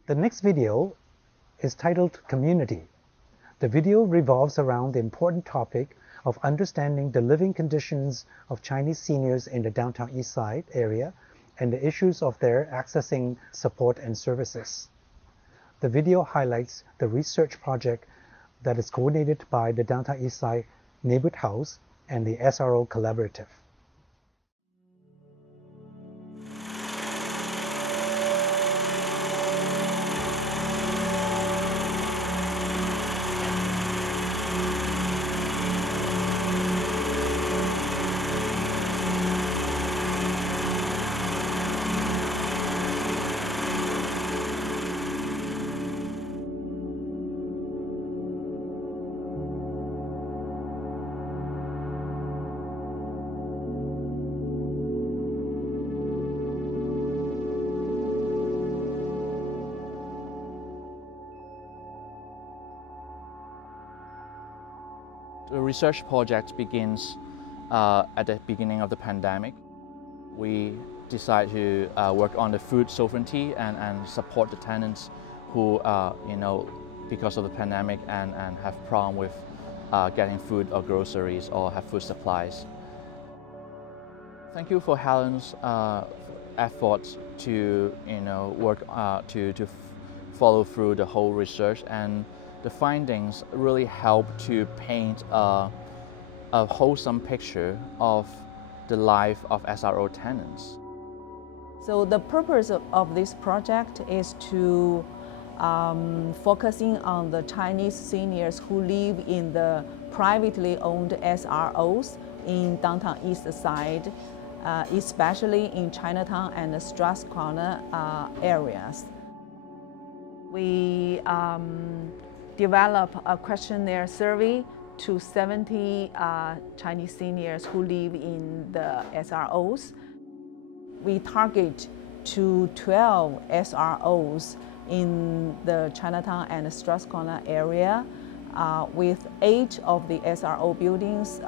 The next video is titled Community. The video revolves around the important topic of understanding the living conditions of Chinese seniors in the downtown East Side area and the issues of their accessing support and services. The video highlights the research project that is coordinated by the Downtown East Side Neighborhood House and the SRO Collaborative. The research project begins at the beginning of the pandemic. We decided to work on the food sovereignty and support the tenants who, because of the pandemic and have problem with getting food or groceries or have food supplies. Thank you for Helen's efforts to work to follow through the whole research, and the findings really help to paint a wholesome picture of the life of SRO tenants. So the purpose of this project is to focusing on the Chinese seniors who live in the privately owned SROs in downtown East Side, especially in Chinatown and the Strathcona areas. We developed a questionnaire survey to 70 Chinese seniors who live in the SROs. We target to 12 SROs in the Chinatown and Strathcona area, with 8 of the SRO buildings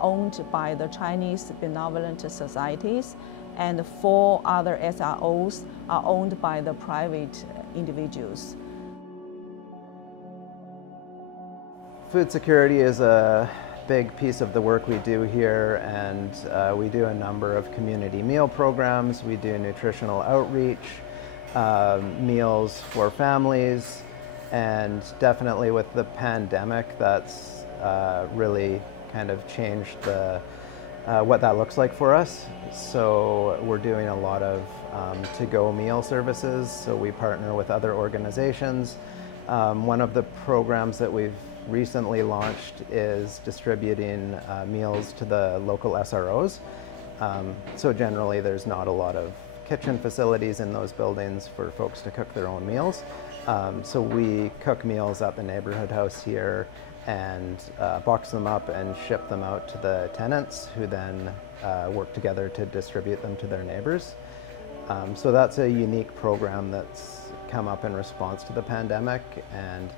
owned by the Chinese benevolent societies, and 4 other SROs are owned by the private individuals. Food security is a big piece of the work we do here, and we do a number of community meal programs. We do nutritional outreach, meals for families, and definitely with the pandemic, that's really kind of changed what that looks like for us. So we're doing a lot of to-go meal services, so we partner with other organizations. One of the programs that we've recently launched is distributing meals to the local SROs. So generally there's not a lot of kitchen facilities in those buildings for folks to cook their own meals. So we cook meals at the neighborhood house here and box them up and ship them out to the tenants, who then work together to distribute them to their neighbors. So that's a unique program that's come up in response to the pandemic, and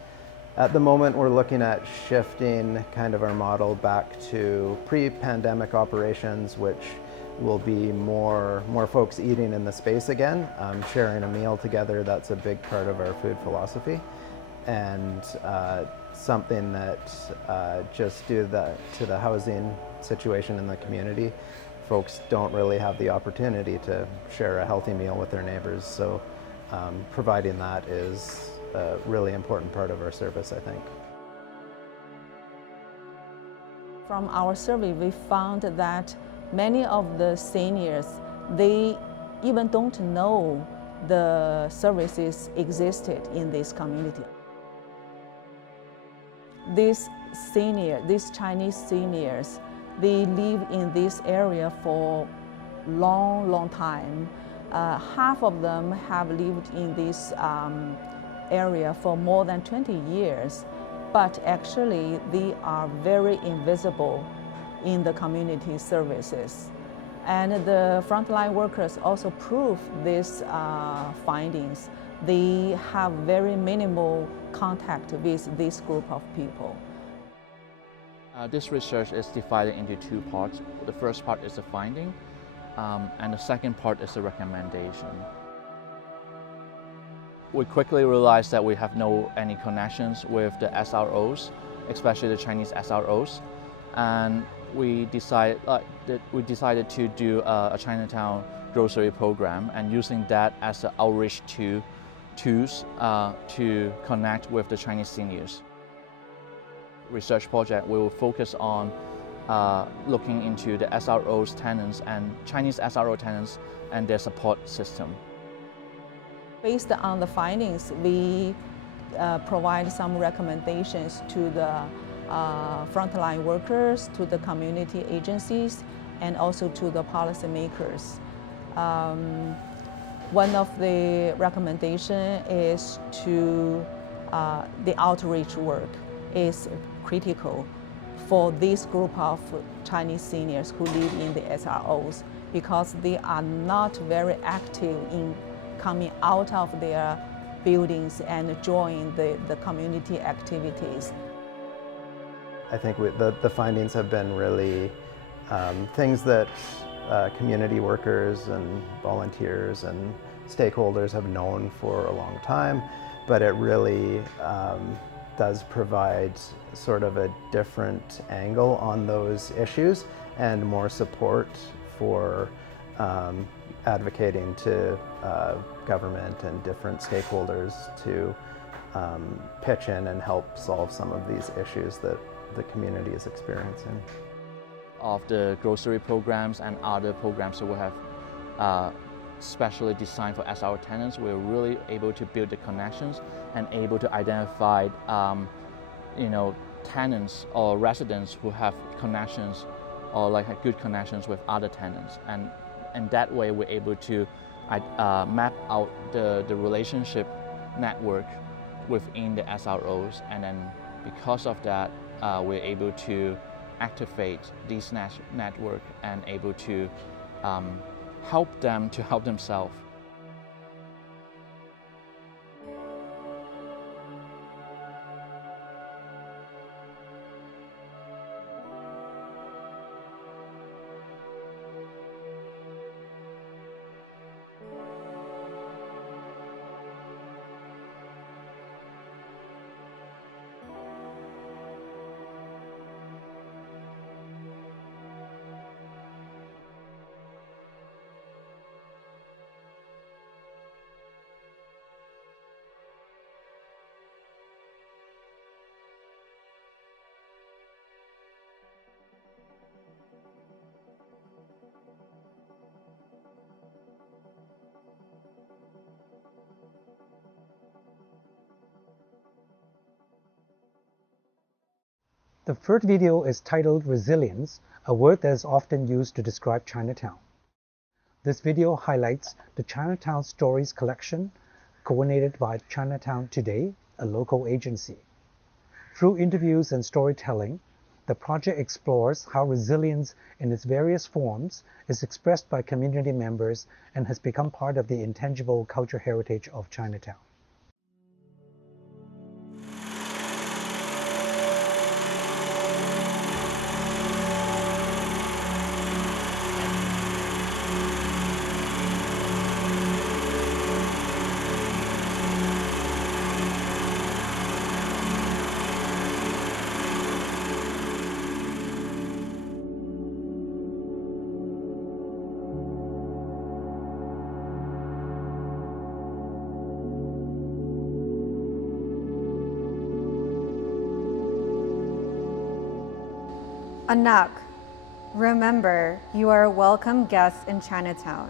at the moment we're looking at shifting kind of our model back to pre-pandemic operations, which will be more folks eating in the space again, sharing a meal together. That's a big part of our food philosophy, and something that just due to the housing situation in the community, folks don't really have the opportunity to share a healthy meal with their neighbors. So providing that is a really important part of our service, I think. From our survey, we found that many of the seniors, they even don't know the services existed in this community. These Chinese seniors, they live in this area for long time. Half of them have lived in this area for more than 20 years, but actually they are very invisible in the community services. And the frontline workers also prove these findings. They have very minimal contact with this group of people. This research is divided into 2 parts. The first part is the finding, and the second part is the recommendation. We quickly realized that we have any connections with the SROs, especially the Chinese SROs, and we decided to do a Chinatown grocery program, and using that as an outreach tools to connect with the Chinese seniors. Research project will focus on looking into the SRO's tenants and Chinese SRO tenants and their support system. Based on the findings, we provide some recommendations to the frontline workers, to the community agencies, and also to the policymakers. One of the recommendations is to the outreach work is critical for this group of Chinese seniors who live in the SROs, because they are not very active in coming out of their buildings and join the community activities. I think the findings have been really things that community workers and volunteers and stakeholders have known for a long time, but it really does provide sort of a different angle on those issues and more support for advocating to government and different stakeholders to pitch in and help solve some of these issues that the community is experiencing. Of the grocery programs and other programs that we have specially designed for SR tenants, we're really able to build the connections and able to identify tenants or residents who have connections or like good connections with other tenants, and that way we're able to map out the relationship network within the SROs, and then because of that we're able to activate these network and able to help them to help themselves. The third video is titled Resilience, a word that is often used to describe Chinatown. This video highlights the Chinatown Stories collection, coordinated by Chinatown Today, a local agency. Through interviews and storytelling, the project explores how resilience in its various forms is expressed by community members and has become part of the intangible cultural heritage of Chinatown. Anak, remember, you are a welcome guest in Chinatown,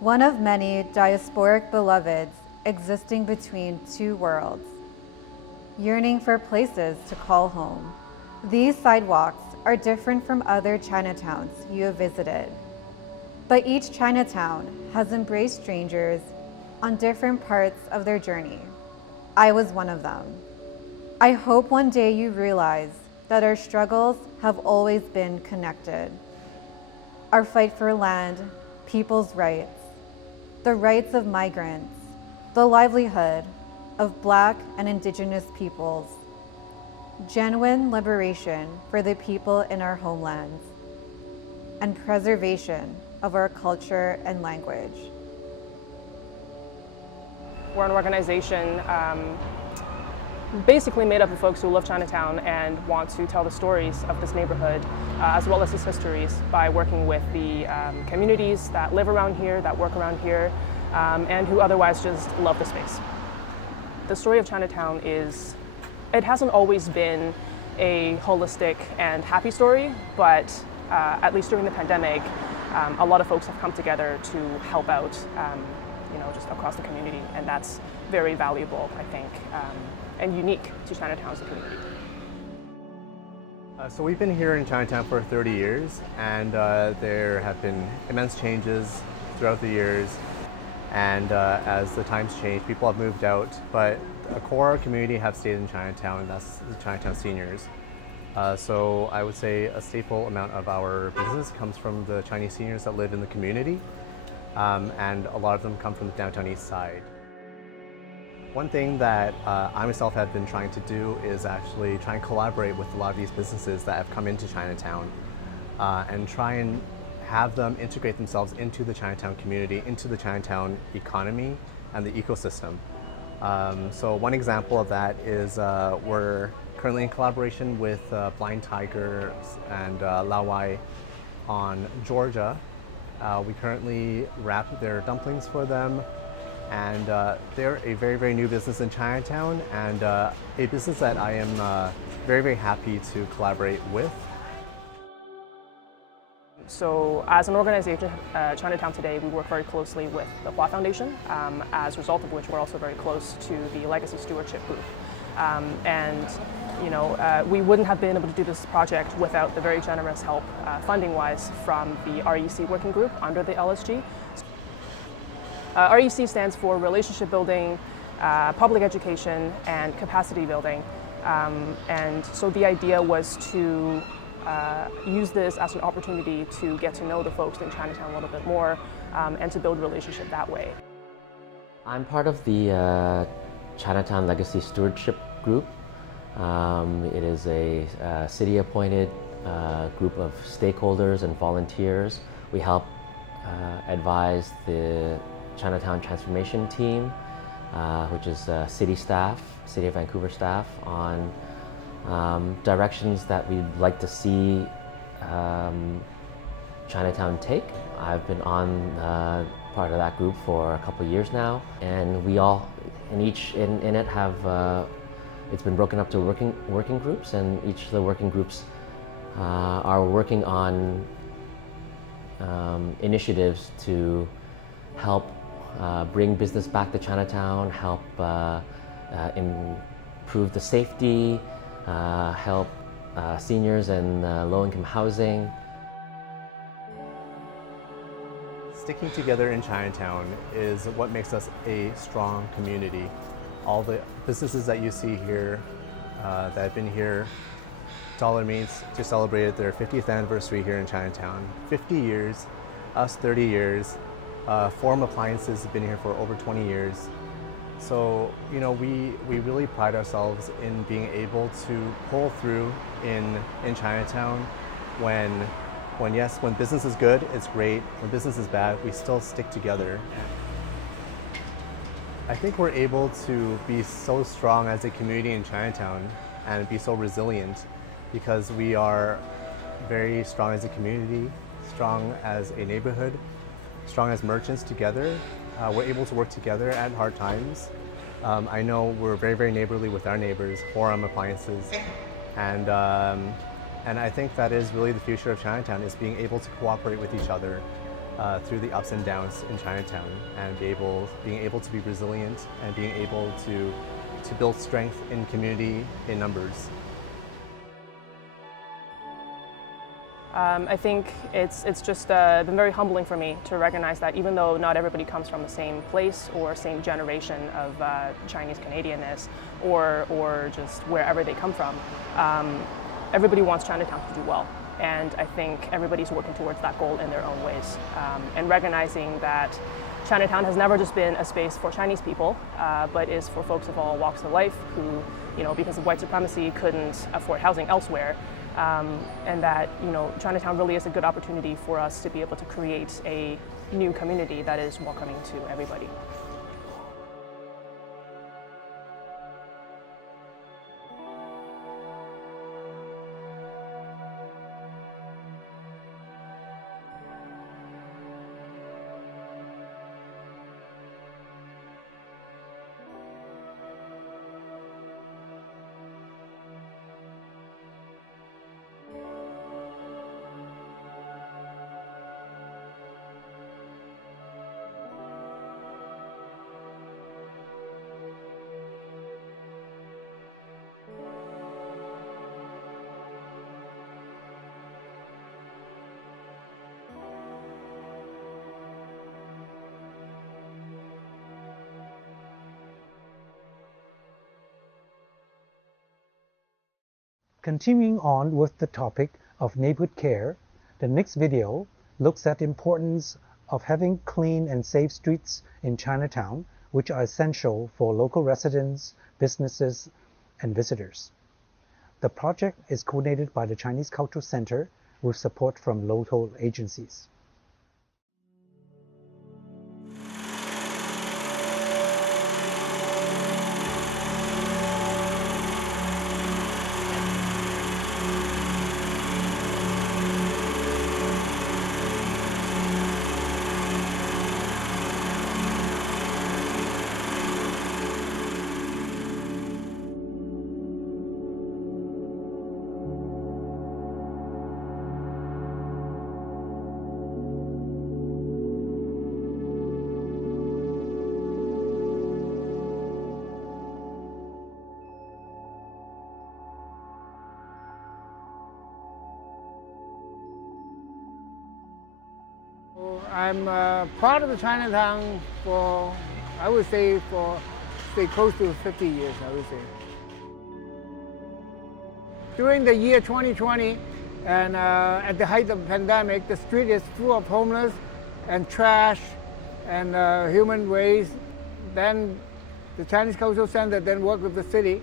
one of many diasporic beloveds existing between two worlds, yearning for places to call home. These sidewalks are different from other Chinatowns you have visited, but each Chinatown has embraced strangers on different parts of their journey. I was one of them. I hope one day you realize that our struggles have always been connected. Our fight for land, people's rights, the rights of migrants, the livelihood of Black and Indigenous peoples, genuine liberation for the people in our homelands, and preservation of our culture and language. We're an organization basically made up of folks who love Chinatown and want to tell the stories of this neighborhood as well as its histories by working with the communities that live around here, that work around here, and who otherwise just love the space. The story of Chinatown it hasn't always been a holistic and happy story, but at least during the pandemic, a lot of folks have come together to help out just across the community, and that's very valuable, I think, and unique to Chinatown's community. So we've been here in Chinatown for 30 years, and there have been immense changes throughout the years, and as the times change, people have moved out, but a core community have stayed in Chinatown, and that's the Chinatown seniors. So I would say a staple amount of our business comes from the Chinese seniors that live in the community, and a lot of them come from the downtown east side. One thing that I myself have been trying to do is actually try and collaborate with a lot of these businesses that have come into Chinatown and try and have them integrate themselves into the Chinatown community, into the Chinatown economy and the ecosystem. So one example of that is we're currently in collaboration with Blind Tiger and Lao Wai on Georgia. We currently wrap their dumplings for them, and they're a very, very new business in Chinatown and a business that I am very, very happy to collaborate with. So as an organization, Chinatown Today, we work very closely with the Hua Foundation, as a result of which we're also very close to the Legacy Stewardship Group. We wouldn't have been able to do this project without the very generous help, funding-wise, from the REC working group under the LSG. REC stands for Relationship Building, Public Education, and Capacity Building. And so the idea was to use this as an opportunity to get to know the folks in Chinatown a little bit more and to build a relationship that way. I'm part of the Chinatown Legacy Stewardship Group. It is a city-appointed group of stakeholders and volunteers. We help advise the Chinatown Transformation team, which is city staff, City of Vancouver staff, on directions that we'd like to see Chinatown take. I've been on part of that group for a couple of years now, and we all in it have it's been broken up to working groups, and each of the working groups are working on initiatives to help bring business back to Chinatown, help improve the safety, help seniors and low-income housing. Sticking together in Chinatown is what makes us a strong community. All the businesses that you see here that have been here, Dollar Meats just celebrated their 50th anniversary here in Chinatown. 50 years, us 30 years. Forum Appliances has been here for over 20 years. So, we really pride ourselves in being able to pull through in Chinatown when business is good, it's great. When business is bad, we still stick together. I think we're able to be so strong as a community in Chinatown and be so resilient because we are very strong as a community, strong as a neighborhood, strong as merchants together. We're able to work together at hard times. I know we're very, very neighborly with our neighbors, Forum Appliances, and I think that is really the future of Chinatown, is being able to cooperate with each other through the ups and downs in Chinatown, and being able to be resilient and being able to build strength in community in numbers. I think it's just been very humbling for me to recognize that even though not everybody comes from the same place or same generation of Chinese Canadianness or just wherever they come from, everybody wants Chinatown to do well. And I think everybody's working towards that goal in their own ways. And recognizing that Chinatown has never just been a space for Chinese people, but is for folks of all walks of life who, because of white supremacy, couldn't afford housing elsewhere. And that, Chinatown really is a good opportunity for us to be able to create a new community that is welcoming to everybody. Continuing on with the topic of neighborhood care, the next video looks at the importance of having clean and safe streets in Chinatown which are essential for local residents, businesses, and visitors. The project is coordinated by the Chinese Cultural Center with support from local agencies. I'm part of the Chinatown for, I would say, close to 50 years, I would say. During the year 2020, and at the height of the pandemic, the street is full of homeless and trash and human waste. Then the Chinese Cultural Center then worked with the city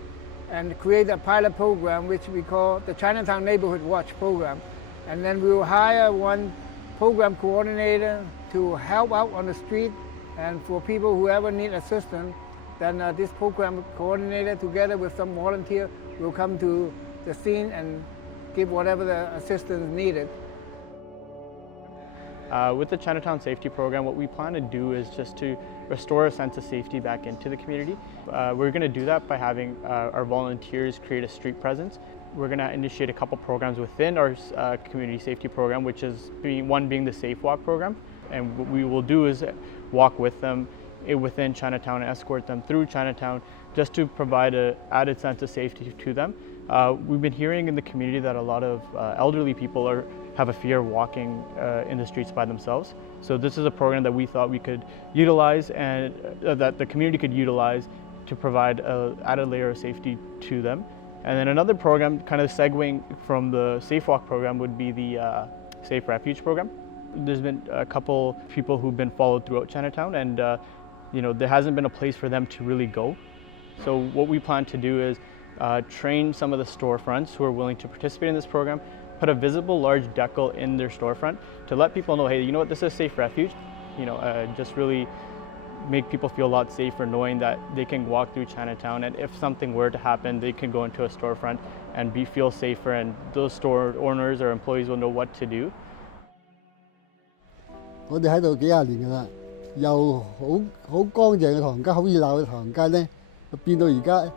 and create a pilot program which we call the Chinatown Neighborhood Watch program. And then we will hire one program coordinator to help out on the street, and for people who ever need assistance, then this program coordinator together with some volunteer will come to the scene and give whatever the assistance needed. With the Chinatown Safety Program, what we plan to do is just to restore a sense of safety back into the community. We're going to do that by having our volunteers create a street presence. We're going to initiate a couple programs within our community safety program, which is one being the Safe Walk program. And what we will do is walk with them within Chinatown and escort them through Chinatown just to provide an added sense of safety to them. We've been hearing in the community that a lot of elderly people have a fear of walking in the streets by themselves. So this is a program that we thought we could utilize and that the community could utilize to provide an added layer of safety to them. And then another program, kind of segueing from the Safe Walk program, would be the Safe Refuge program. There's been a couple people who've been followed throughout Chinatown, and there hasn't been a place for them to really go. So what we plan to do is train some of the storefronts who are willing to participate in this program, put a visible large decal in their storefront to let people know, hey, you know what, this is a safe refuge. Just really make people feel a lot safer knowing that they can walk through Chinatown, and if something were to happen, they can go into a storefront and feel safer, and those store owners or employees will know what to do. 我哋喺度幾廿年㗎啦，由好乾淨嘅唐人街，好熱鬧嘅唐人街咧，變到而家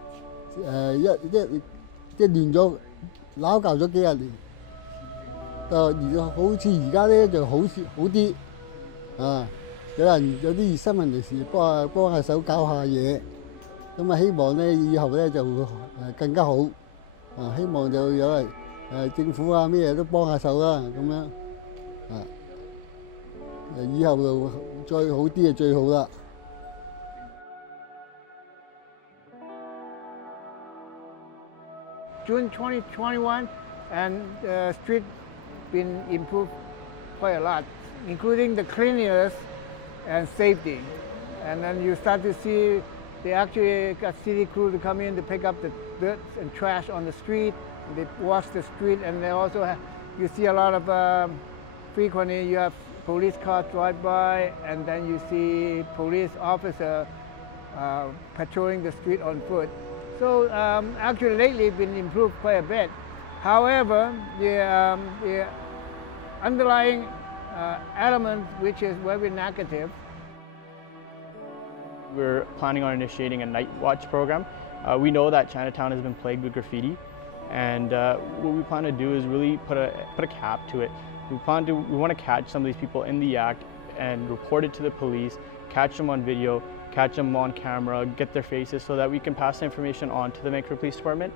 一亂咗，撈教咗幾廿年。而好似而家咧就好啲啊！有啲熱心人嚟時幫下手搞下嘢，咁希望咧以後咧就會更加好啊！希望就有人政府啊咩嘢都幫下手啦，咁樣啊，以後就再好啲就最好啦。June 2021, and the street been improved quite a lot, including the cleanliness and safety. And then you start to see they actually got city crew to come in to pick up the dirt and trash on the street. They wash the street, and they also you see a lot of frequently you have police cars drive by, and then you see police officer patrolling the street on foot. So actually lately it's been improved quite a bit. However, the underlying element which is very negative. We're planning on initiating a night watch program. We know that Chinatown has been plagued with graffiti, and what we plan to do is really put a cap to it. We want to catch some of these people in the act and report it to the police, catch them on video, catch them on camera, get their faces so that we can pass the information on to the Vancouver Police Department.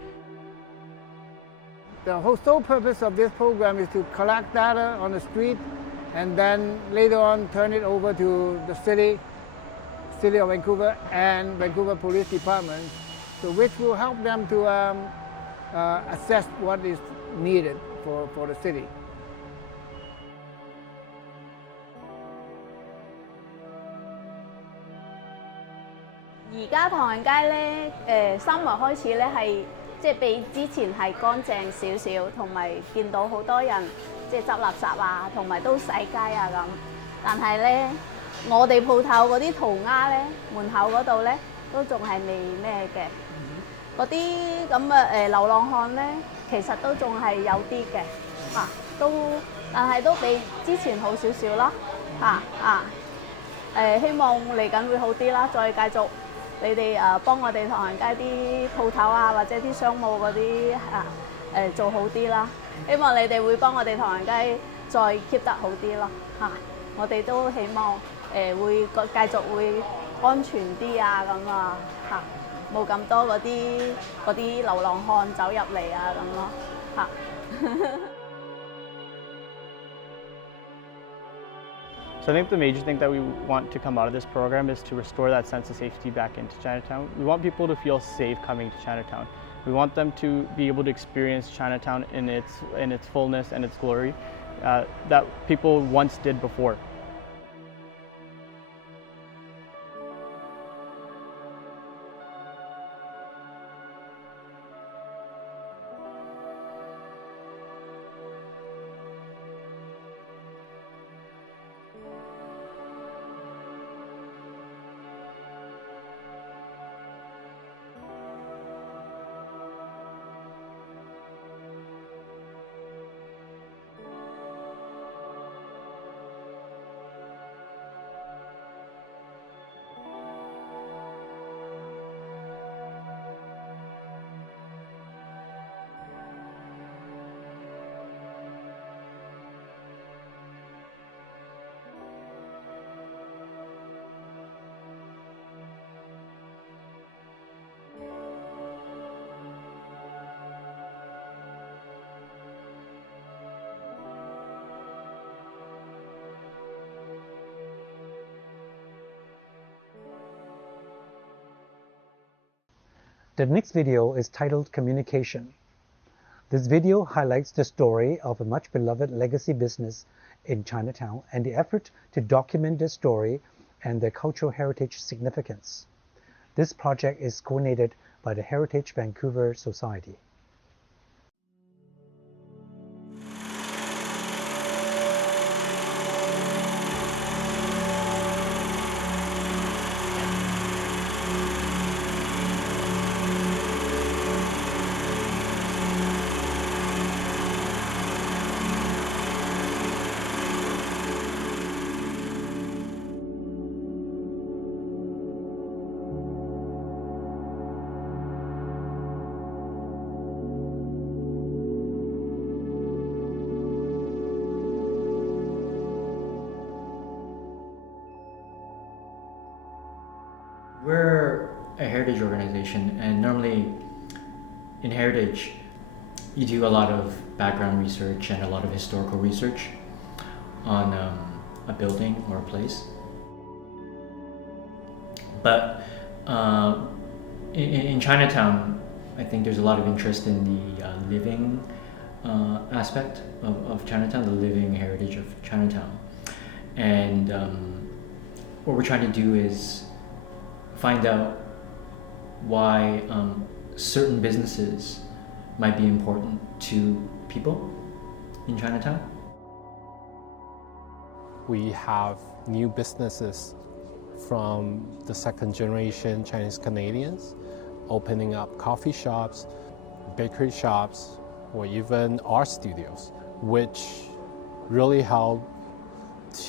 The whole sole purpose of this program is to collect data on the street and then later on turn it over to the City of Vancouver and Vancouver Police Department, so which will help them to assess what is needed for the city. 而家唐人街咧，summer 開始咧係即係比之前係乾淨少少，同埋見到好多人即係執垃圾啊，同埋都洗街啊咁。但係咧，我哋鋪頭嗰啲塗鴉咧，門口嗰度咧都仲係未咩嘅。嗰啲咁嘅流浪漢咧，其實都仲係有啲嘅，但係都比之前好少少啦，希望嚟緊會好啲啦，再繼續你哋幫我哋唐人街啲鋪頭啊，或者啲商務嗰啲做好啲啦，希望你哋會幫我哋唐人街再 keep 得好啲咯，我哋都希望會繼續會安全啲啊咁啊冇咁多嗰啲流浪漢走入嚟啊咁咯So I think the major thing that we want to come out of this program is to restore that sense of safety back into Chinatown. We want people to feel safe coming to Chinatown. We want them to be able to experience Chinatown in its fullness and its glory that people once did before. The next video is titled Communication. This video highlights the story of a much beloved legacy business in Chinatown and the effort to document their story and their cultural heritage significance. This project is coordinated by the Heritage Vancouver Society. We're a heritage organization, and normally in heritage, you do a lot of background research and a lot of historical research on a building or a place. But in Chinatown, I think there's a lot of interest in the living aspect of Chinatown, the living heritage of Chinatown. And what we're trying to do is find out why certain businesses might be important to people in Chinatown. We have new businesses from the second generation Chinese Canadians opening up coffee shops, bakery shops, or even art studios, which really help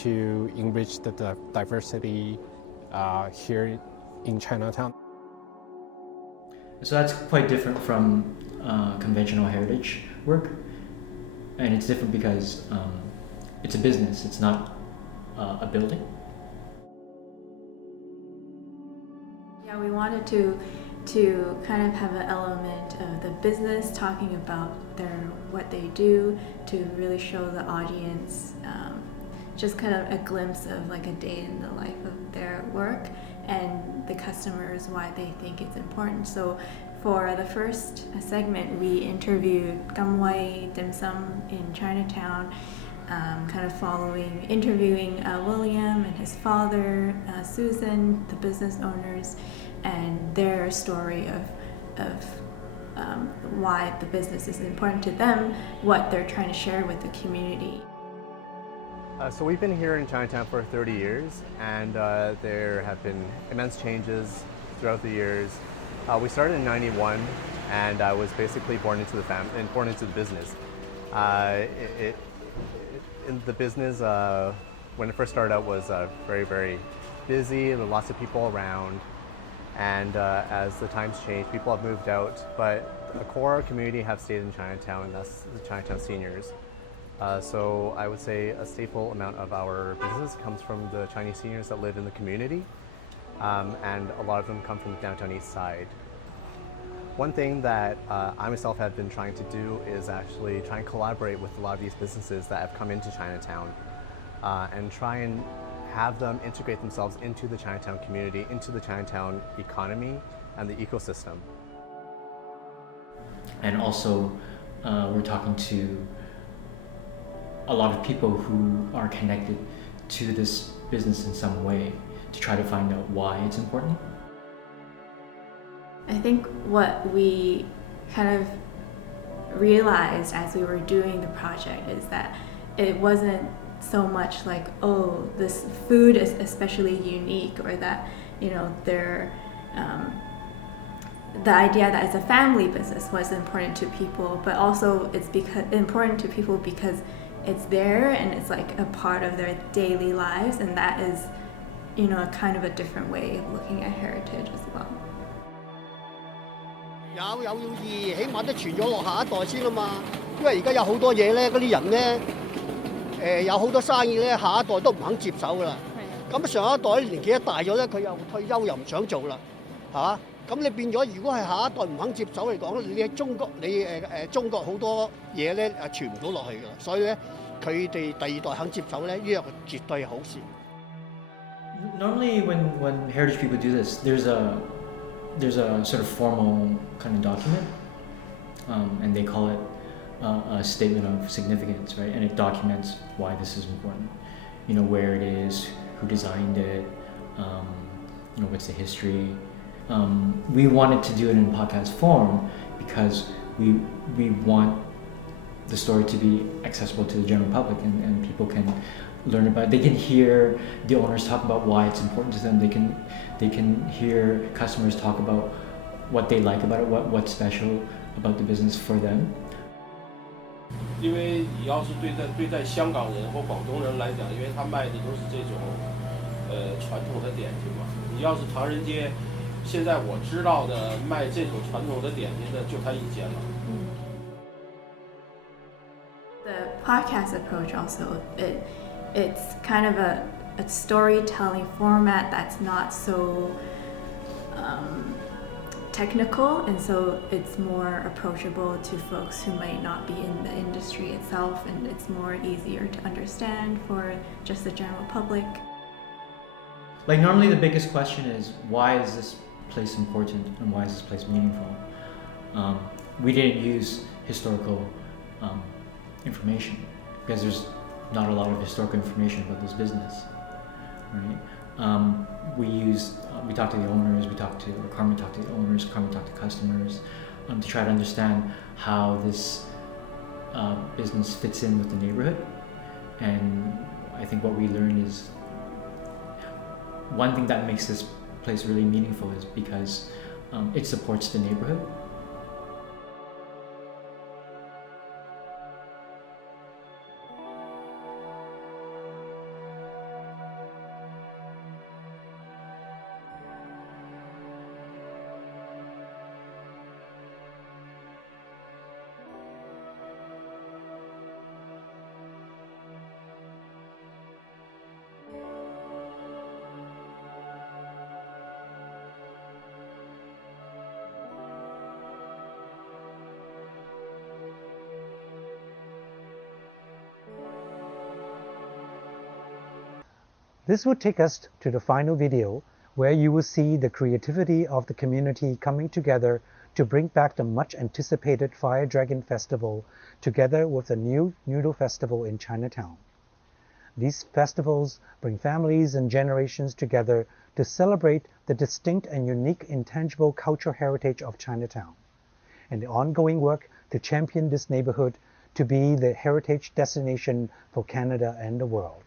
to enrich the diversity here in Chinatown. So that's quite different from conventional heritage work, and it's different because it's a business, it's not a building. Yeah, we wanted to kind of have an element of the business talking about what they do, to really show the audience just kind of a glimpse of like a day in the life of their work, and the customers, why they think it's important. So for the first segment, we interviewed Nguyen Dim Sum in Chinatown, kind of interviewing William and his father, Susan, the business owners, and their story of why the business is important to them, what they're trying to share with the community. So we've been here in Chinatown for 30 years, and there have been immense changes throughout the years. We started in '91, and I was basically born into the business. The business, when it first started out, was very, very busy. There were lots of people around, and as the times changed, people have moved out, but the core community have stayed in Chinatown, and that's the Chinatown seniors. So I would say a staple amount of our business comes from the Chinese seniors that live in the community, and a lot of them come from the downtown east side. One thing that I myself have been trying to do is actually try and collaborate with a lot of these businesses that have come into Chinatown and try and have them integrate themselves into the Chinatown community, into the Chinatown economy and the ecosystem. And also, we're talking to a lot of people who are connected to this business in some way to try to find out why it's important. I think what we kind of realized as we were doing the project is that it wasn't so much like, oh, this food is especially unique, or that, you know, they're the idea that it's a family business was important to people, but also it's important to people because it's there and it's like a part of their daily lives, and that is, you know, kind of a different way of looking at heritage as well. 有意義，起碼都傳咗落下一代先啊嘛。因為而家有好多嘢咧，嗰啲人咧，有好多生意咧，下一代都唔肯接手噶啦。咁上一代年紀一大咗咧，佢又退休又唔想做啦，係嘛？咁你變咗，如果係下一代唔肯接手嚟講，你喺中國，中國好多嘢咧傳唔到落去噶啦。所以咧，佢哋第二代肯接手咧，呢個絕對係好事。Normally, when heritage people do this, there's a sort of formal kind of document, and they call it a statement of significance, right? And it documents why this is important. You know, where it is, who designed it, you know, what's the history. We wanted to do it in podcast form because we want the story to be accessible to the general public, and people can learn about it. They can hear the owners talk about why it's important to them. They can hear customers talk about what they like about it, what's special about the business for them. 因为你要是对待香港人或广东人来讲，因为他卖的都是这种传统的点心嘛。你要是唐人街，现在我知道的卖这种传统的点心的就他一间了。The podcast approach also, it's kind of a storytelling format that's not so technical, and so it's more approachable to folks who might not be in the industry itself, and it's more easier to understand for just the general public. Like normally the biggest question is, why is this place important and why is this place meaningful? We didn't use historical information because there's not a lot of historical information about this business, right? We talked to the owners, Carmen talked to the owners, Carmen talked to customers, to try to understand how this business fits in with the neighborhood. And I think what we learned is one thing that makes this place really meaningful is because it supports the neighborhood. This would take us to the final video, where you will see the creativity of the community coming together to bring back the much anticipated Fire Dragon Festival together with the new Noodle Festival in Chinatown. These festivals bring families and generations together to celebrate the distinct and unique intangible cultural heritage of Chinatown, and the ongoing work to champion this neighborhood to be the heritage destination for Canada and the world.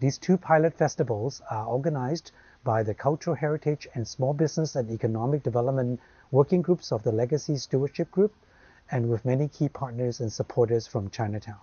These two pilot festivals are organized by the Cultural Heritage and Small Business and Economic Development working groups of the Legacy Stewardship Group, and with many key partners and supporters from Chinatown.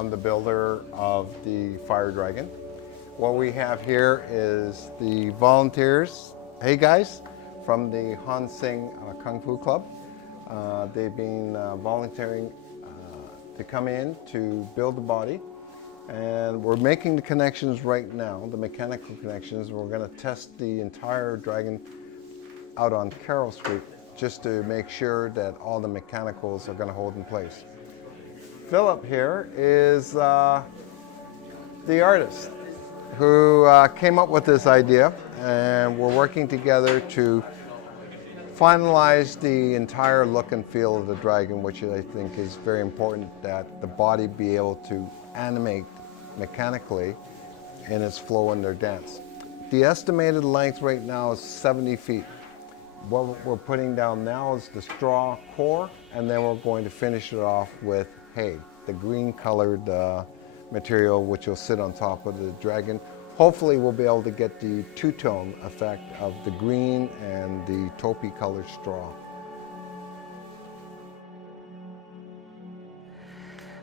I'm the builder of the Fire Dragon. What we have here is the volunteers, hey guys, from the Han Sing Kung Fu Club. They've been volunteering to come in to build the body. And we're making the connections right now, the mechanical connections. We're going to test the entire Dragon out on Carroll Street just to make sure that all the mechanicals are going to hold in place. Philip here is the artist who came up with this idea, and we're working together to finalize the entire look and feel of the dragon, which I think is very important, that the body be able to animate mechanically in its flow in their dance. The estimated length right now is 70 feet. What we're putting down now is the straw core, and then we're going to finish it off with hay, the green colored material which will sit on top of the dragon. Hopefully we'll be able to get the two-tone effect of the green and the taupey colored straw.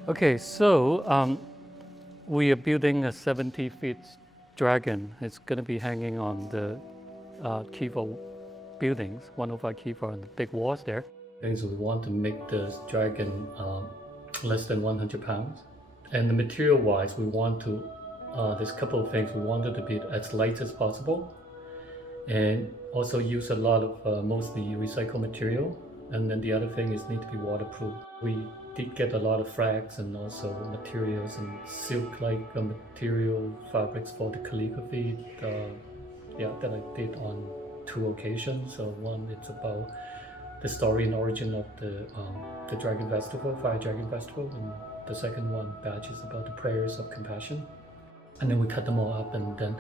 Okay, so we are building a 70-feet dragon. It's going to be hanging on the Kiva buildings, one of our Kiva on the big walls there. And so we want to make this dragon less than 100 pounds. And the material-wise, we want to, there's a couple of things. We want it to be as light as possible, and also use a lot of mostly recycled material. And then the other thing is need to be waterproof. We did get a lot of flags and also materials and silk-like material fabrics for the calligraphy that I did on 2 occasions. So one, it's about the story and origin of the Dragon Festival, Fire Dragon Festival, and the second one, batch, is about the prayers of compassion. And then we cut them all up and then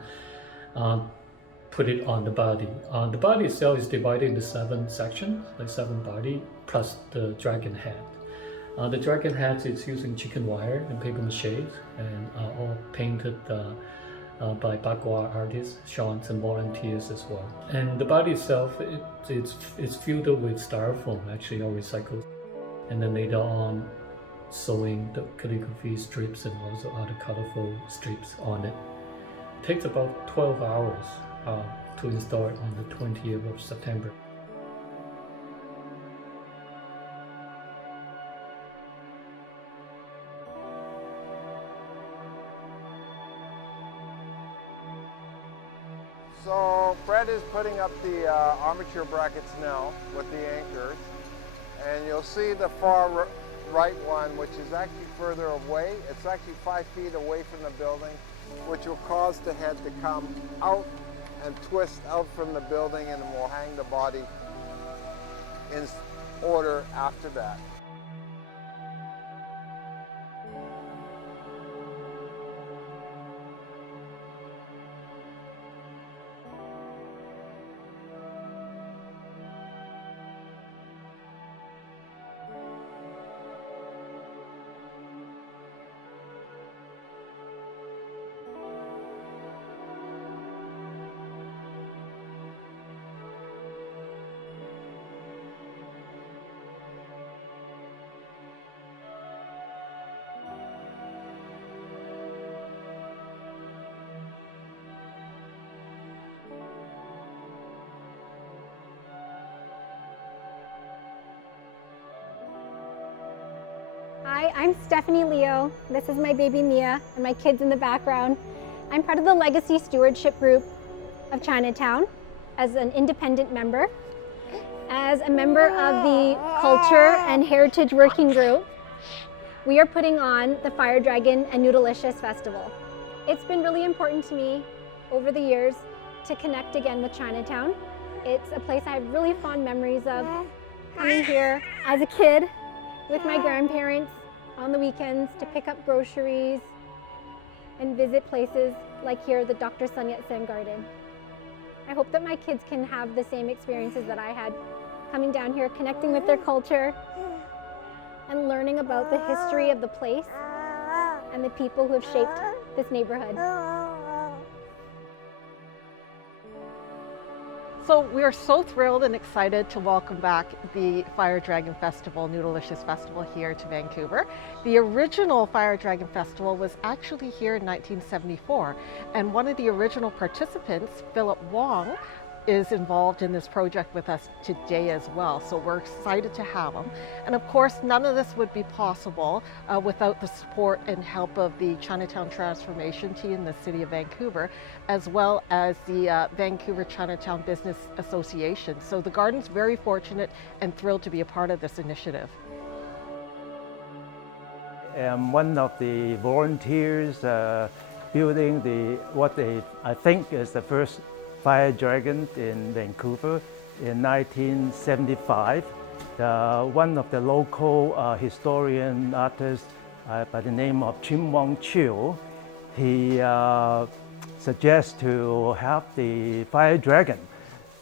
put it on the body. The body itself is divided into 7 sections, like 7 body, plus the dragon head. The dragon head is using chicken wire and paper mache, and all painted by Bagua artists, Sean, and volunteers as well. And the body itself, it's filled with styrofoam, actually, all recycled. And then later on, sewing the calligraphy strips and also other colorful strips on it. It takes about 12 hours to install it on the 20th of September. So Brett is putting up the armature brackets now with the anchors, and you'll see the right one, which is actually further away. It's actually 5 feet away from the building. which will cause the head to come out and twist out from the building, and we'll hang the body in order after that. Hi, I'm Stephanie Leo. This is my baby Mia and my kids in the background. I'm part of the Legacy Stewardship Group of Chinatown as an independent member. As a member of the Culture and Heritage Working Group, we are putting on the Fire Dragon and Noodleicious Festival. It's been really important to me over the years to connect again with Chinatown. It's a place I have really fond memories of coming here as a kid with my grandparents on the weekends to pick up groceries and visit places like here, the Dr. Sun Yat-sen Garden. I hope that my kids can have the same experiences that I had coming down here, connecting with their culture and learning about the history of the place and the people who have shaped this neighborhood. So we are so thrilled and excited to welcome back the Fire Dragon Festival, Noodleicious Festival here to Vancouver. The original Fire Dragon Festival was actually here in 1974, and one of the original participants, Philip Wong, is involved in this project with us today as well. So we're excited to have him. And of course, none of this would be possible without the support and help of the Chinatown Transformation team in the City of Vancouver, as well as the Vancouver Chinatown Business Association. So the Garden's very fortunate and thrilled to be a part of this initiative. I'm one of the volunteers building I think is the first Fire Dragon in Vancouver in 1975. One of the local historian artists by the name of Chim Wong Chiu, he suggests to have the Fire Dragon.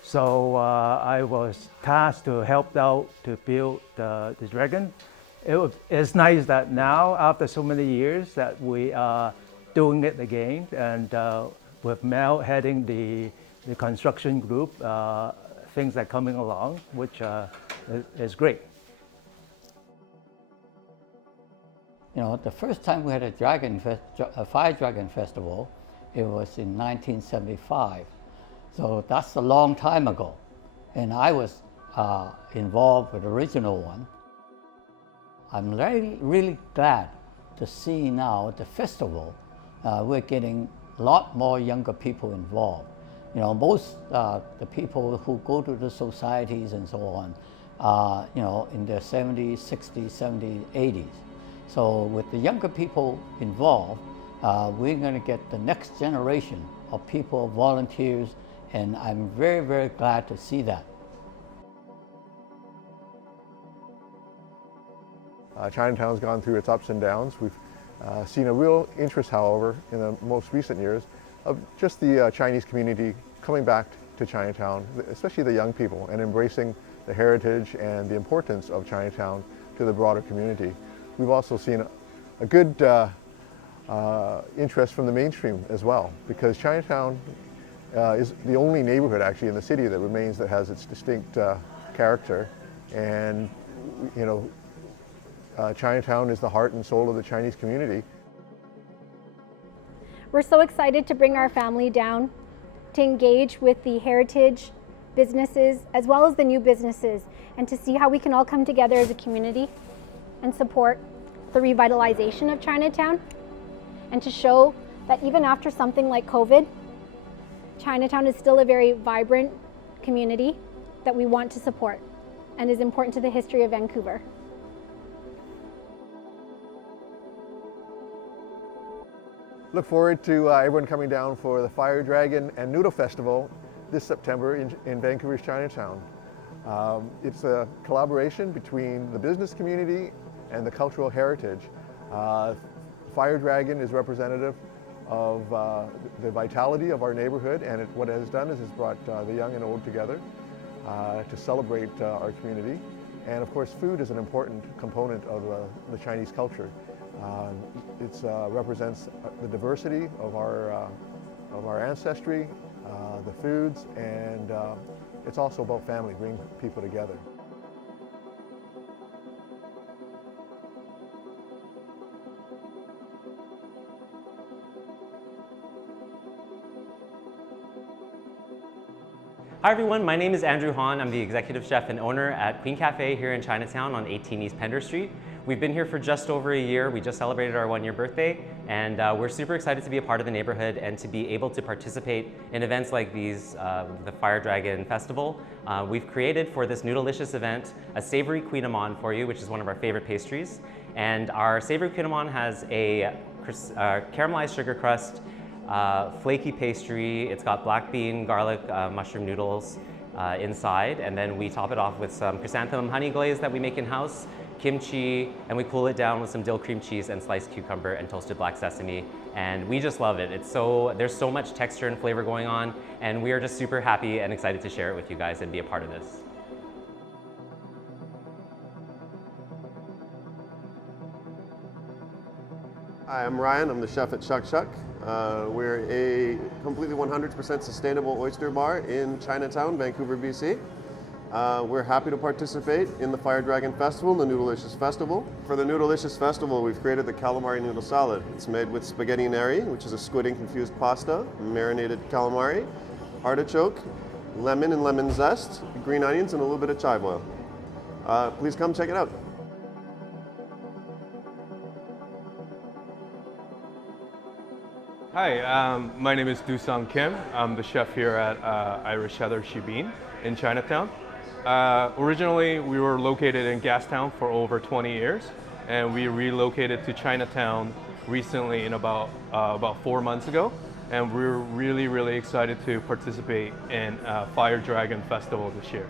So I was tasked to help out to build the dragon. It's nice that now, after so many years, that we are doing it again, and with Mel heading the construction group, things are coming along, which is great. You know, the first time we had a Fire Dragon Festival, it was in 1975. So that's a long time ago. And I was involved with the original one. I'm really glad to see now the festival, we're getting a lot more younger people involved. You know, most the people who go to the societies and so on, you know, in their 70s, 60s, 70s, 80s. So with the younger people involved, we're going to get the next generation of people, volunteers, and I'm very glad to see that. Chinatown's gone through its ups and downs. We've seen a real interest, however, in the most recent years of just the Chinese community coming back to Chinatown, especially the young people, and embracing the heritage and the importance of Chinatown to the broader community. We've also seen a good interest from the mainstream as well, because Chinatown is the only neighborhood actually in the city that remains that has its distinct character, and you know, Chinatown is the heart and soul of the Chinese community. We're so excited to bring our family down to engage with the heritage businesses as well as the new businesses, and to see how we can all come together as a community and support the revitalization of Chinatown, and to show that even after something like COVID, Chinatown is still a very vibrant community that we want to support and is important to the history of Vancouver. Look forward to everyone coming down for the Fire Dragon and Noodle Festival this September in Vancouver's Chinatown. It's a collaboration between the business community and the cultural heritage. Fire Dragon is representative of the vitality of our neighborhood, and what it has done is it's brought the young and old together to celebrate our community. And of course, food is an important component of the Chinese culture. It represents the diversity of our ancestry, the foods, and it's also about family, bringing people together. Hi everyone, my name is Andrew Han. I'm the executive chef and owner at Queen Cafe here in Chinatown on 18 East Pender Street. We've been here for just over a year. We just celebrated our 1-year birthday, and we're super excited to be a part of the neighborhood and to be able to participate in events like these, the Fire Dragon Festival. We've created for this Noodleicious event a savory kouign-amann for you, which is one of our favorite pastries. And our savory kouign-amann has a caramelized sugar crust, flaky pastry. It's got black bean, garlic, mushroom noodles inside, and then we top it off with some chrysanthemum honey glaze that we make in-house, kimchi, and we cool it down with some dill cream cheese and sliced cucumber and toasted black sesame. And we just love it. There's so much texture and flavor going on, and we are just super happy and excited to share it with you guys and be a part of this. Hi, I'm Ryan. I'm the chef at Shuck Shuck. We're a completely 100% sustainable oyster bar in Chinatown, Vancouver, BC. We're happy to participate in the Fire Dragon Festival, the Noodleicious Festival. For the Noodleicious Festival, we've created the calamari noodle salad. It's made with spaghetti neri, which is a squid infused pasta, marinated calamari, artichoke, lemon and lemon zest, green onions, and a little bit of chive oil. Please come check it out. Hi, my name is Doo-Sung Kim. I'm the chef here at Irish Heather Shibin in Chinatown. Originally, we were located in Gastown for over 20 years, and we relocated to Chinatown recently in about 4 months ago. And we're really excited to participate in Fire Dragon Festival this year.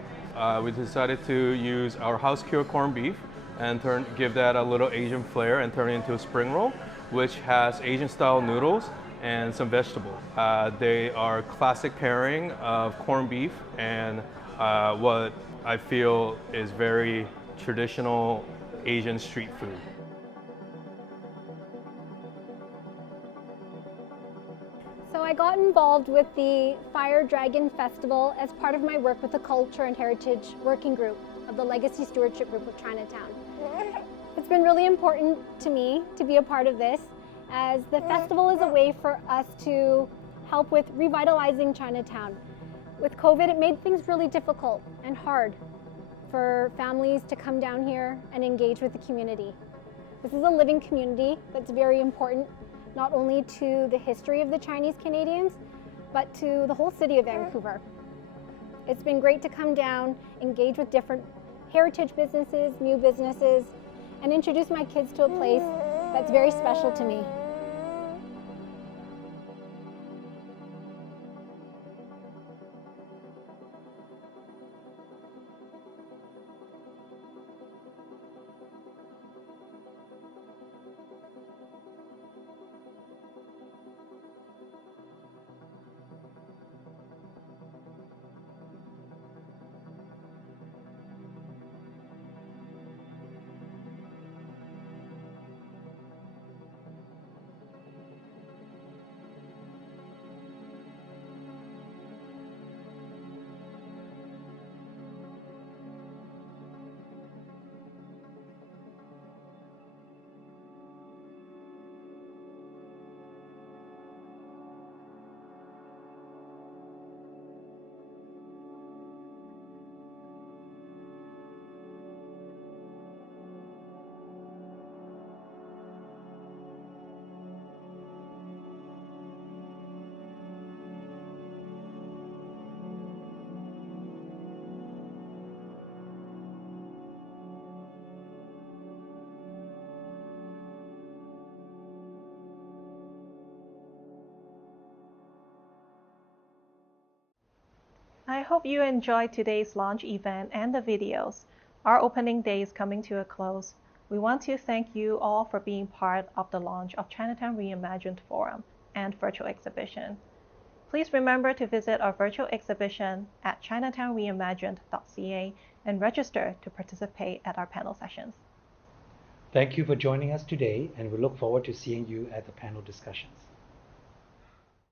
We decided to use our house-cured corned beef and give that a little Asian flair and turn it into a spring roll, which has Asian-style noodles and some vegetables. They are classic pairing of corned beef and what I feel is very traditional Asian street food. So I got involved with the Fire Dragon Festival as part of my work with the Culture and Heritage Working Group of the Legacy Stewardship Group of Chinatown. It's been really important to me to be a part of this, as the festival is a way for us to help with revitalizing Chinatown. With COVID, it made things really difficult and hard for families to come down here and engage with the community. This is a living community that's very important, not only to the history of the Chinese Canadians, but to the whole city of Vancouver. It's been great to come down, engage with different heritage businesses, new businesses, and introduce my kids to a place that's very special to me. I hope you enjoyed today's launch event and the videos. Our opening day is coming to a close. We want to thank you all for being part of the launch of Chinatown Reimagined Forum and virtual exhibition. Please remember to visit our virtual exhibition at chinatownreimagined.ca and register to participate at our panel sessions. Thank you for joining us today, and we look forward to seeing you at the panel discussions.